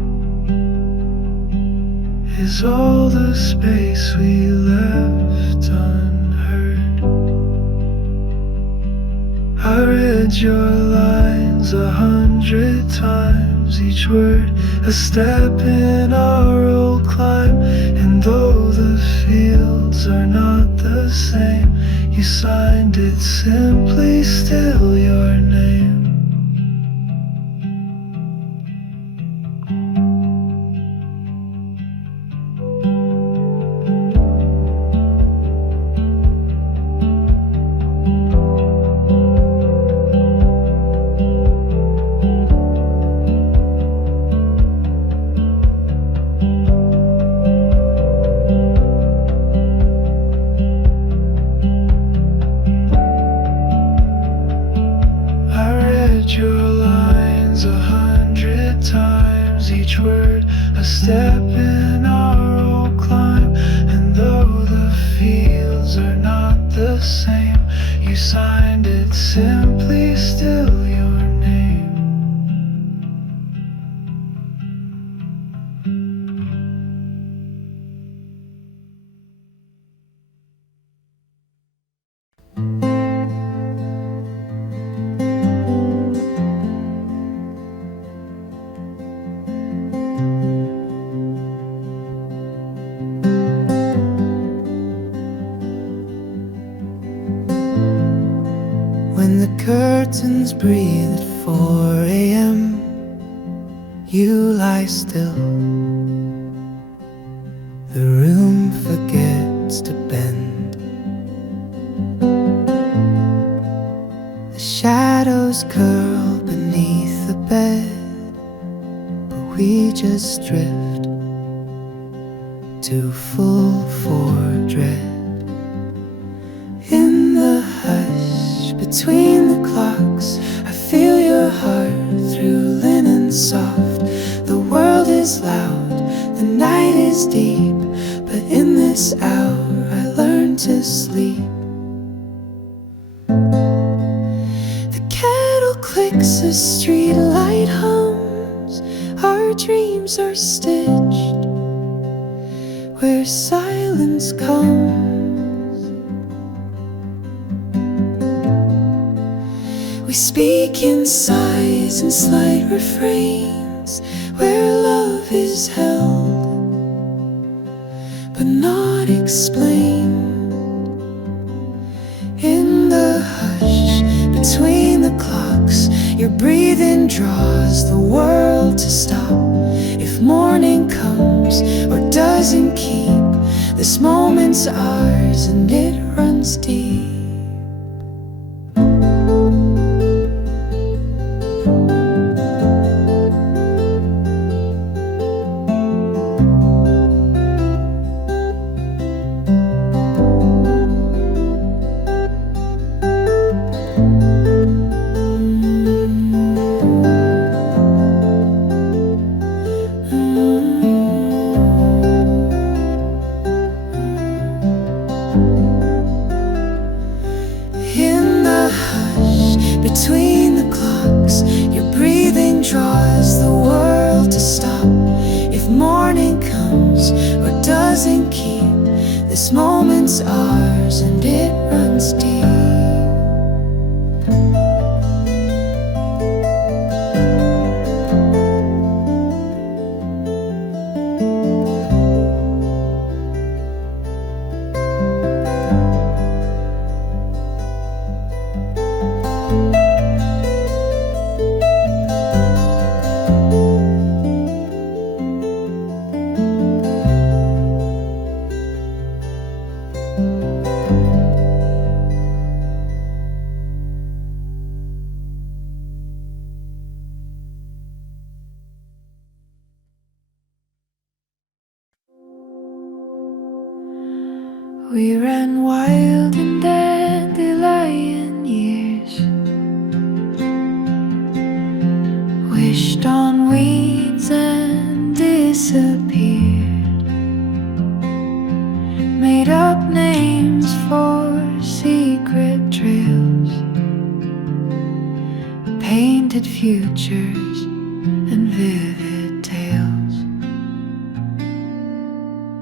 is all the space we left unheard. I read your lines 100 times, each word a step in our old climb. And though the fields are not the same, you signed it simply, still your name. Your lines 100 times, each word a step in our old climb. And though the fields are not the same, you signed it simply, still your name. When the curtains breathe at 4 a.m., you lie still. The room forgets to bend. The shadows curl beneath the bed, but we just drift too full for dread. In the hush between the clocks, I feel your heart through linen soft. The world is loud, the night is deep, but in this hour I learn to sleep. The kettle clicks, a street light hums. Our dreams are stitched where silence comes. We speak in sighs and slight refrains, where love is held but not explained. In the hush between the clocks, your breathing draws the world to stop. If morning comes or doesn't keep, this moment's ours and it runs deep. Between the clocks, your breathing draws the world to stop. If morning comes or doesn't keep, this moment's ours and it runs deep. We ran wild in dandelion years, wished on weeds and disappeared, made up names for secret trails, painted futures and vivid tales.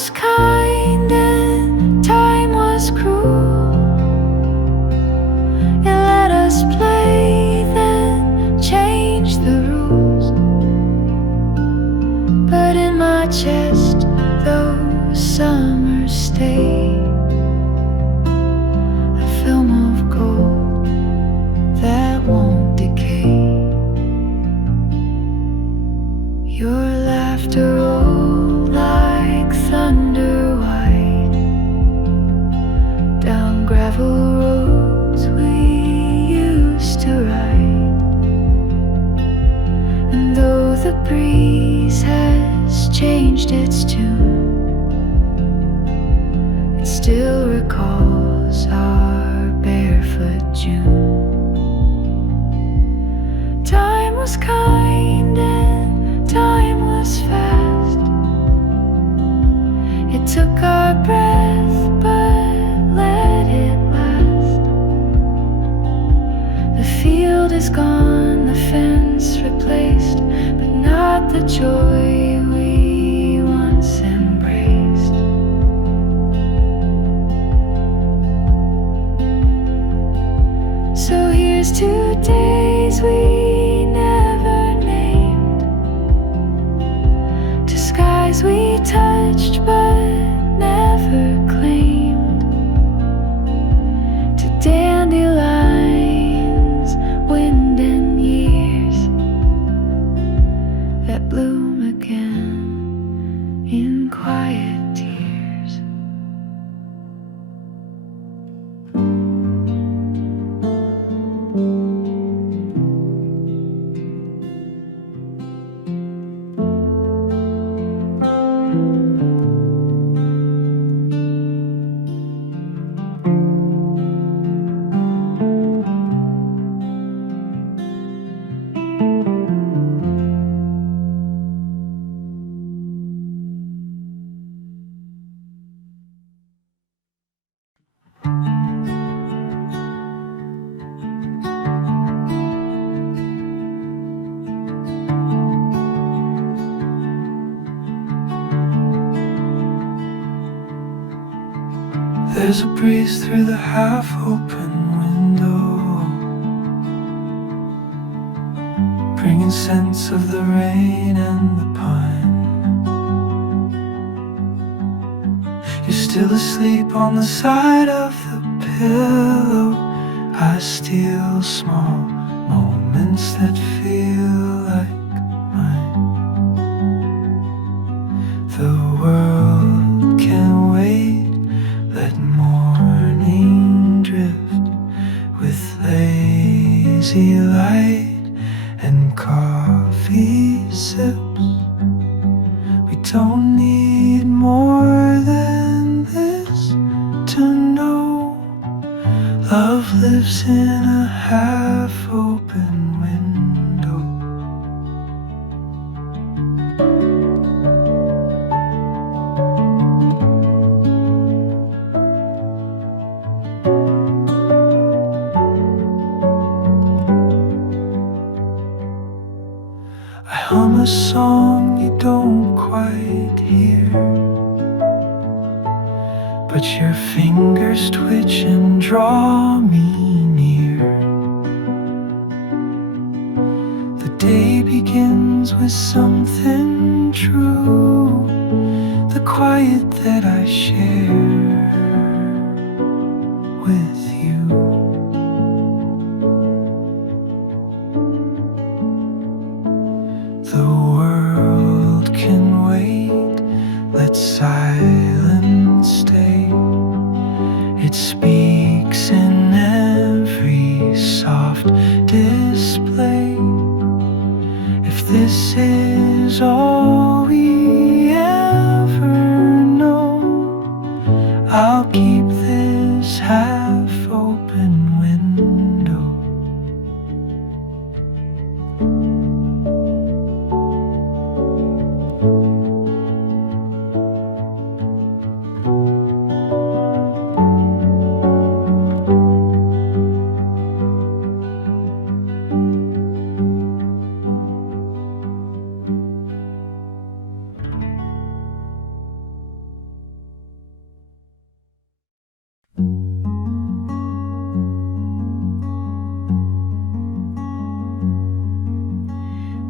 was kind and time was cruel. It let us play, then change the rules. But in my chest, those summers stay, a film of gold that won't decay. Your laughter rolled like thunder white down gravel roads we used to ride. And though the breeze has changed its tune, it still recalls our barefoot June. Time was kind and time was fast. It took our breath but let it last. The field is gone, the fence replaced, but not the joy we once embraced. So here's to days we never named, to skies we touched but never claimed, to dandelions, wind and years that bloom again in quiet tears. There's a breeze through the half-open window, bringing scents of the rain and the pine. You're still asleep on the side of the pillow. I steal small moments that feel like mine. The world can wait. Let morning drift with lazy light and coffee sips. We don't need more than this to know love lives in a half-open window. I hum a song you don't quite hear, but your fingers twitch and draw me near. The day begins with something true, the quiet that I share with you. The world can wait, let silence stay. It speaks in every soft display. If this is all we ever know, I'll keep this half-open window.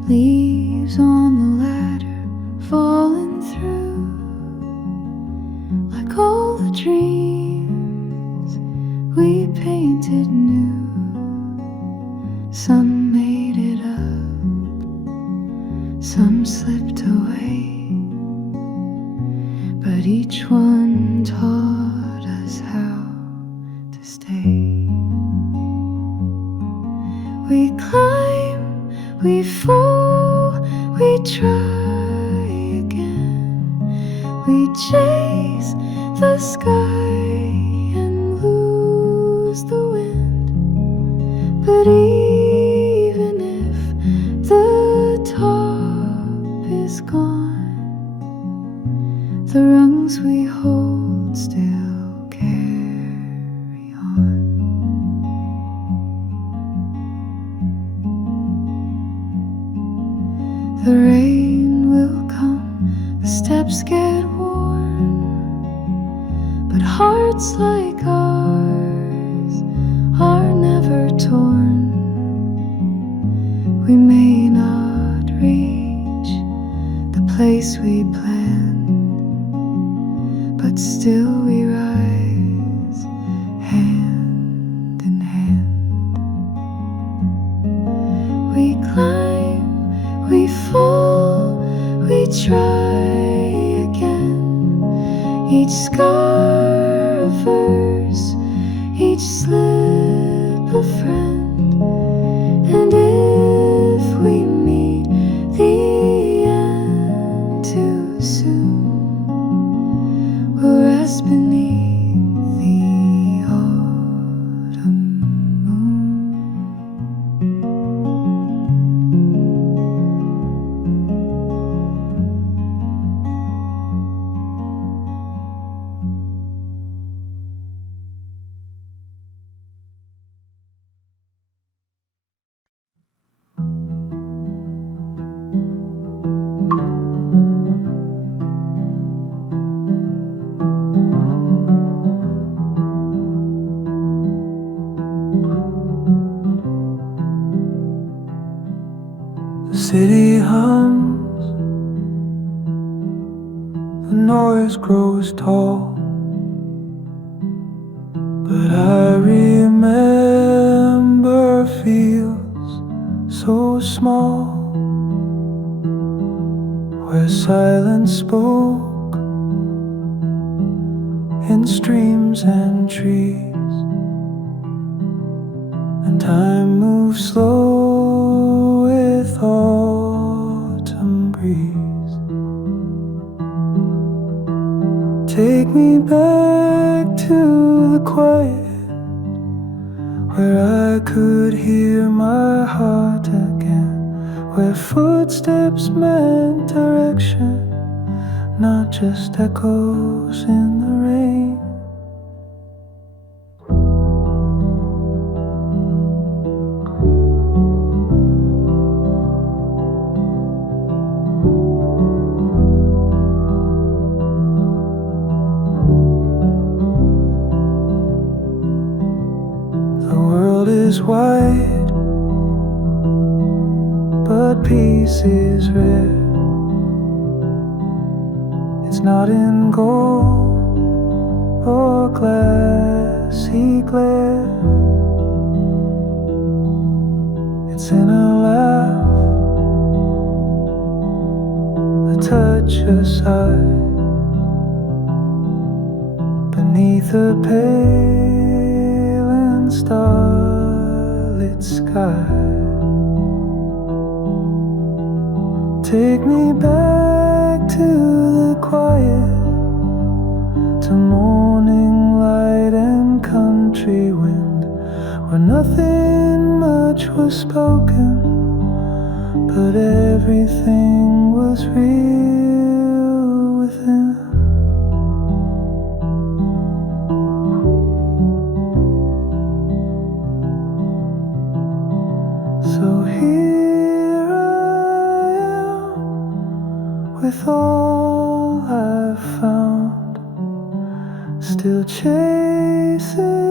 leaves on the ladder falling through, like all the dreams we painted new. Some made it up, some slipped away, but each one taught us how to stay. We climb, we fall, we try again. We chase the sky and lose the wind. But even if the top is gone, the rungs we hold still carry on. The rain will come, the steps get worn, but hearts like ours are never torn. We may not reach the place we planned, but still we rise hand in hand. We climb, we fall, we try again. Each scar a verse, each slip a friend. And if we meet the end too soon, we'll rest beneath the autumn moon. The city hums, the noise grows tall, but I remember feels so small, where silence spoke in streams and trees, and time moves slow with autumn breeze. Take me back to the quiet, where I could hear my heart again, where footsteps meant direction, not just echoes in the rain. The world is wide, but peace is rare. It's not in gold or glassy glare. It's in a laugh, a touch, a sigh, beneath a pale and starlit sky. Take me back to the quiet, to morning light and country wind, where nothing much was spoken, but everything was real within. So here I am, with all I've found, still chasing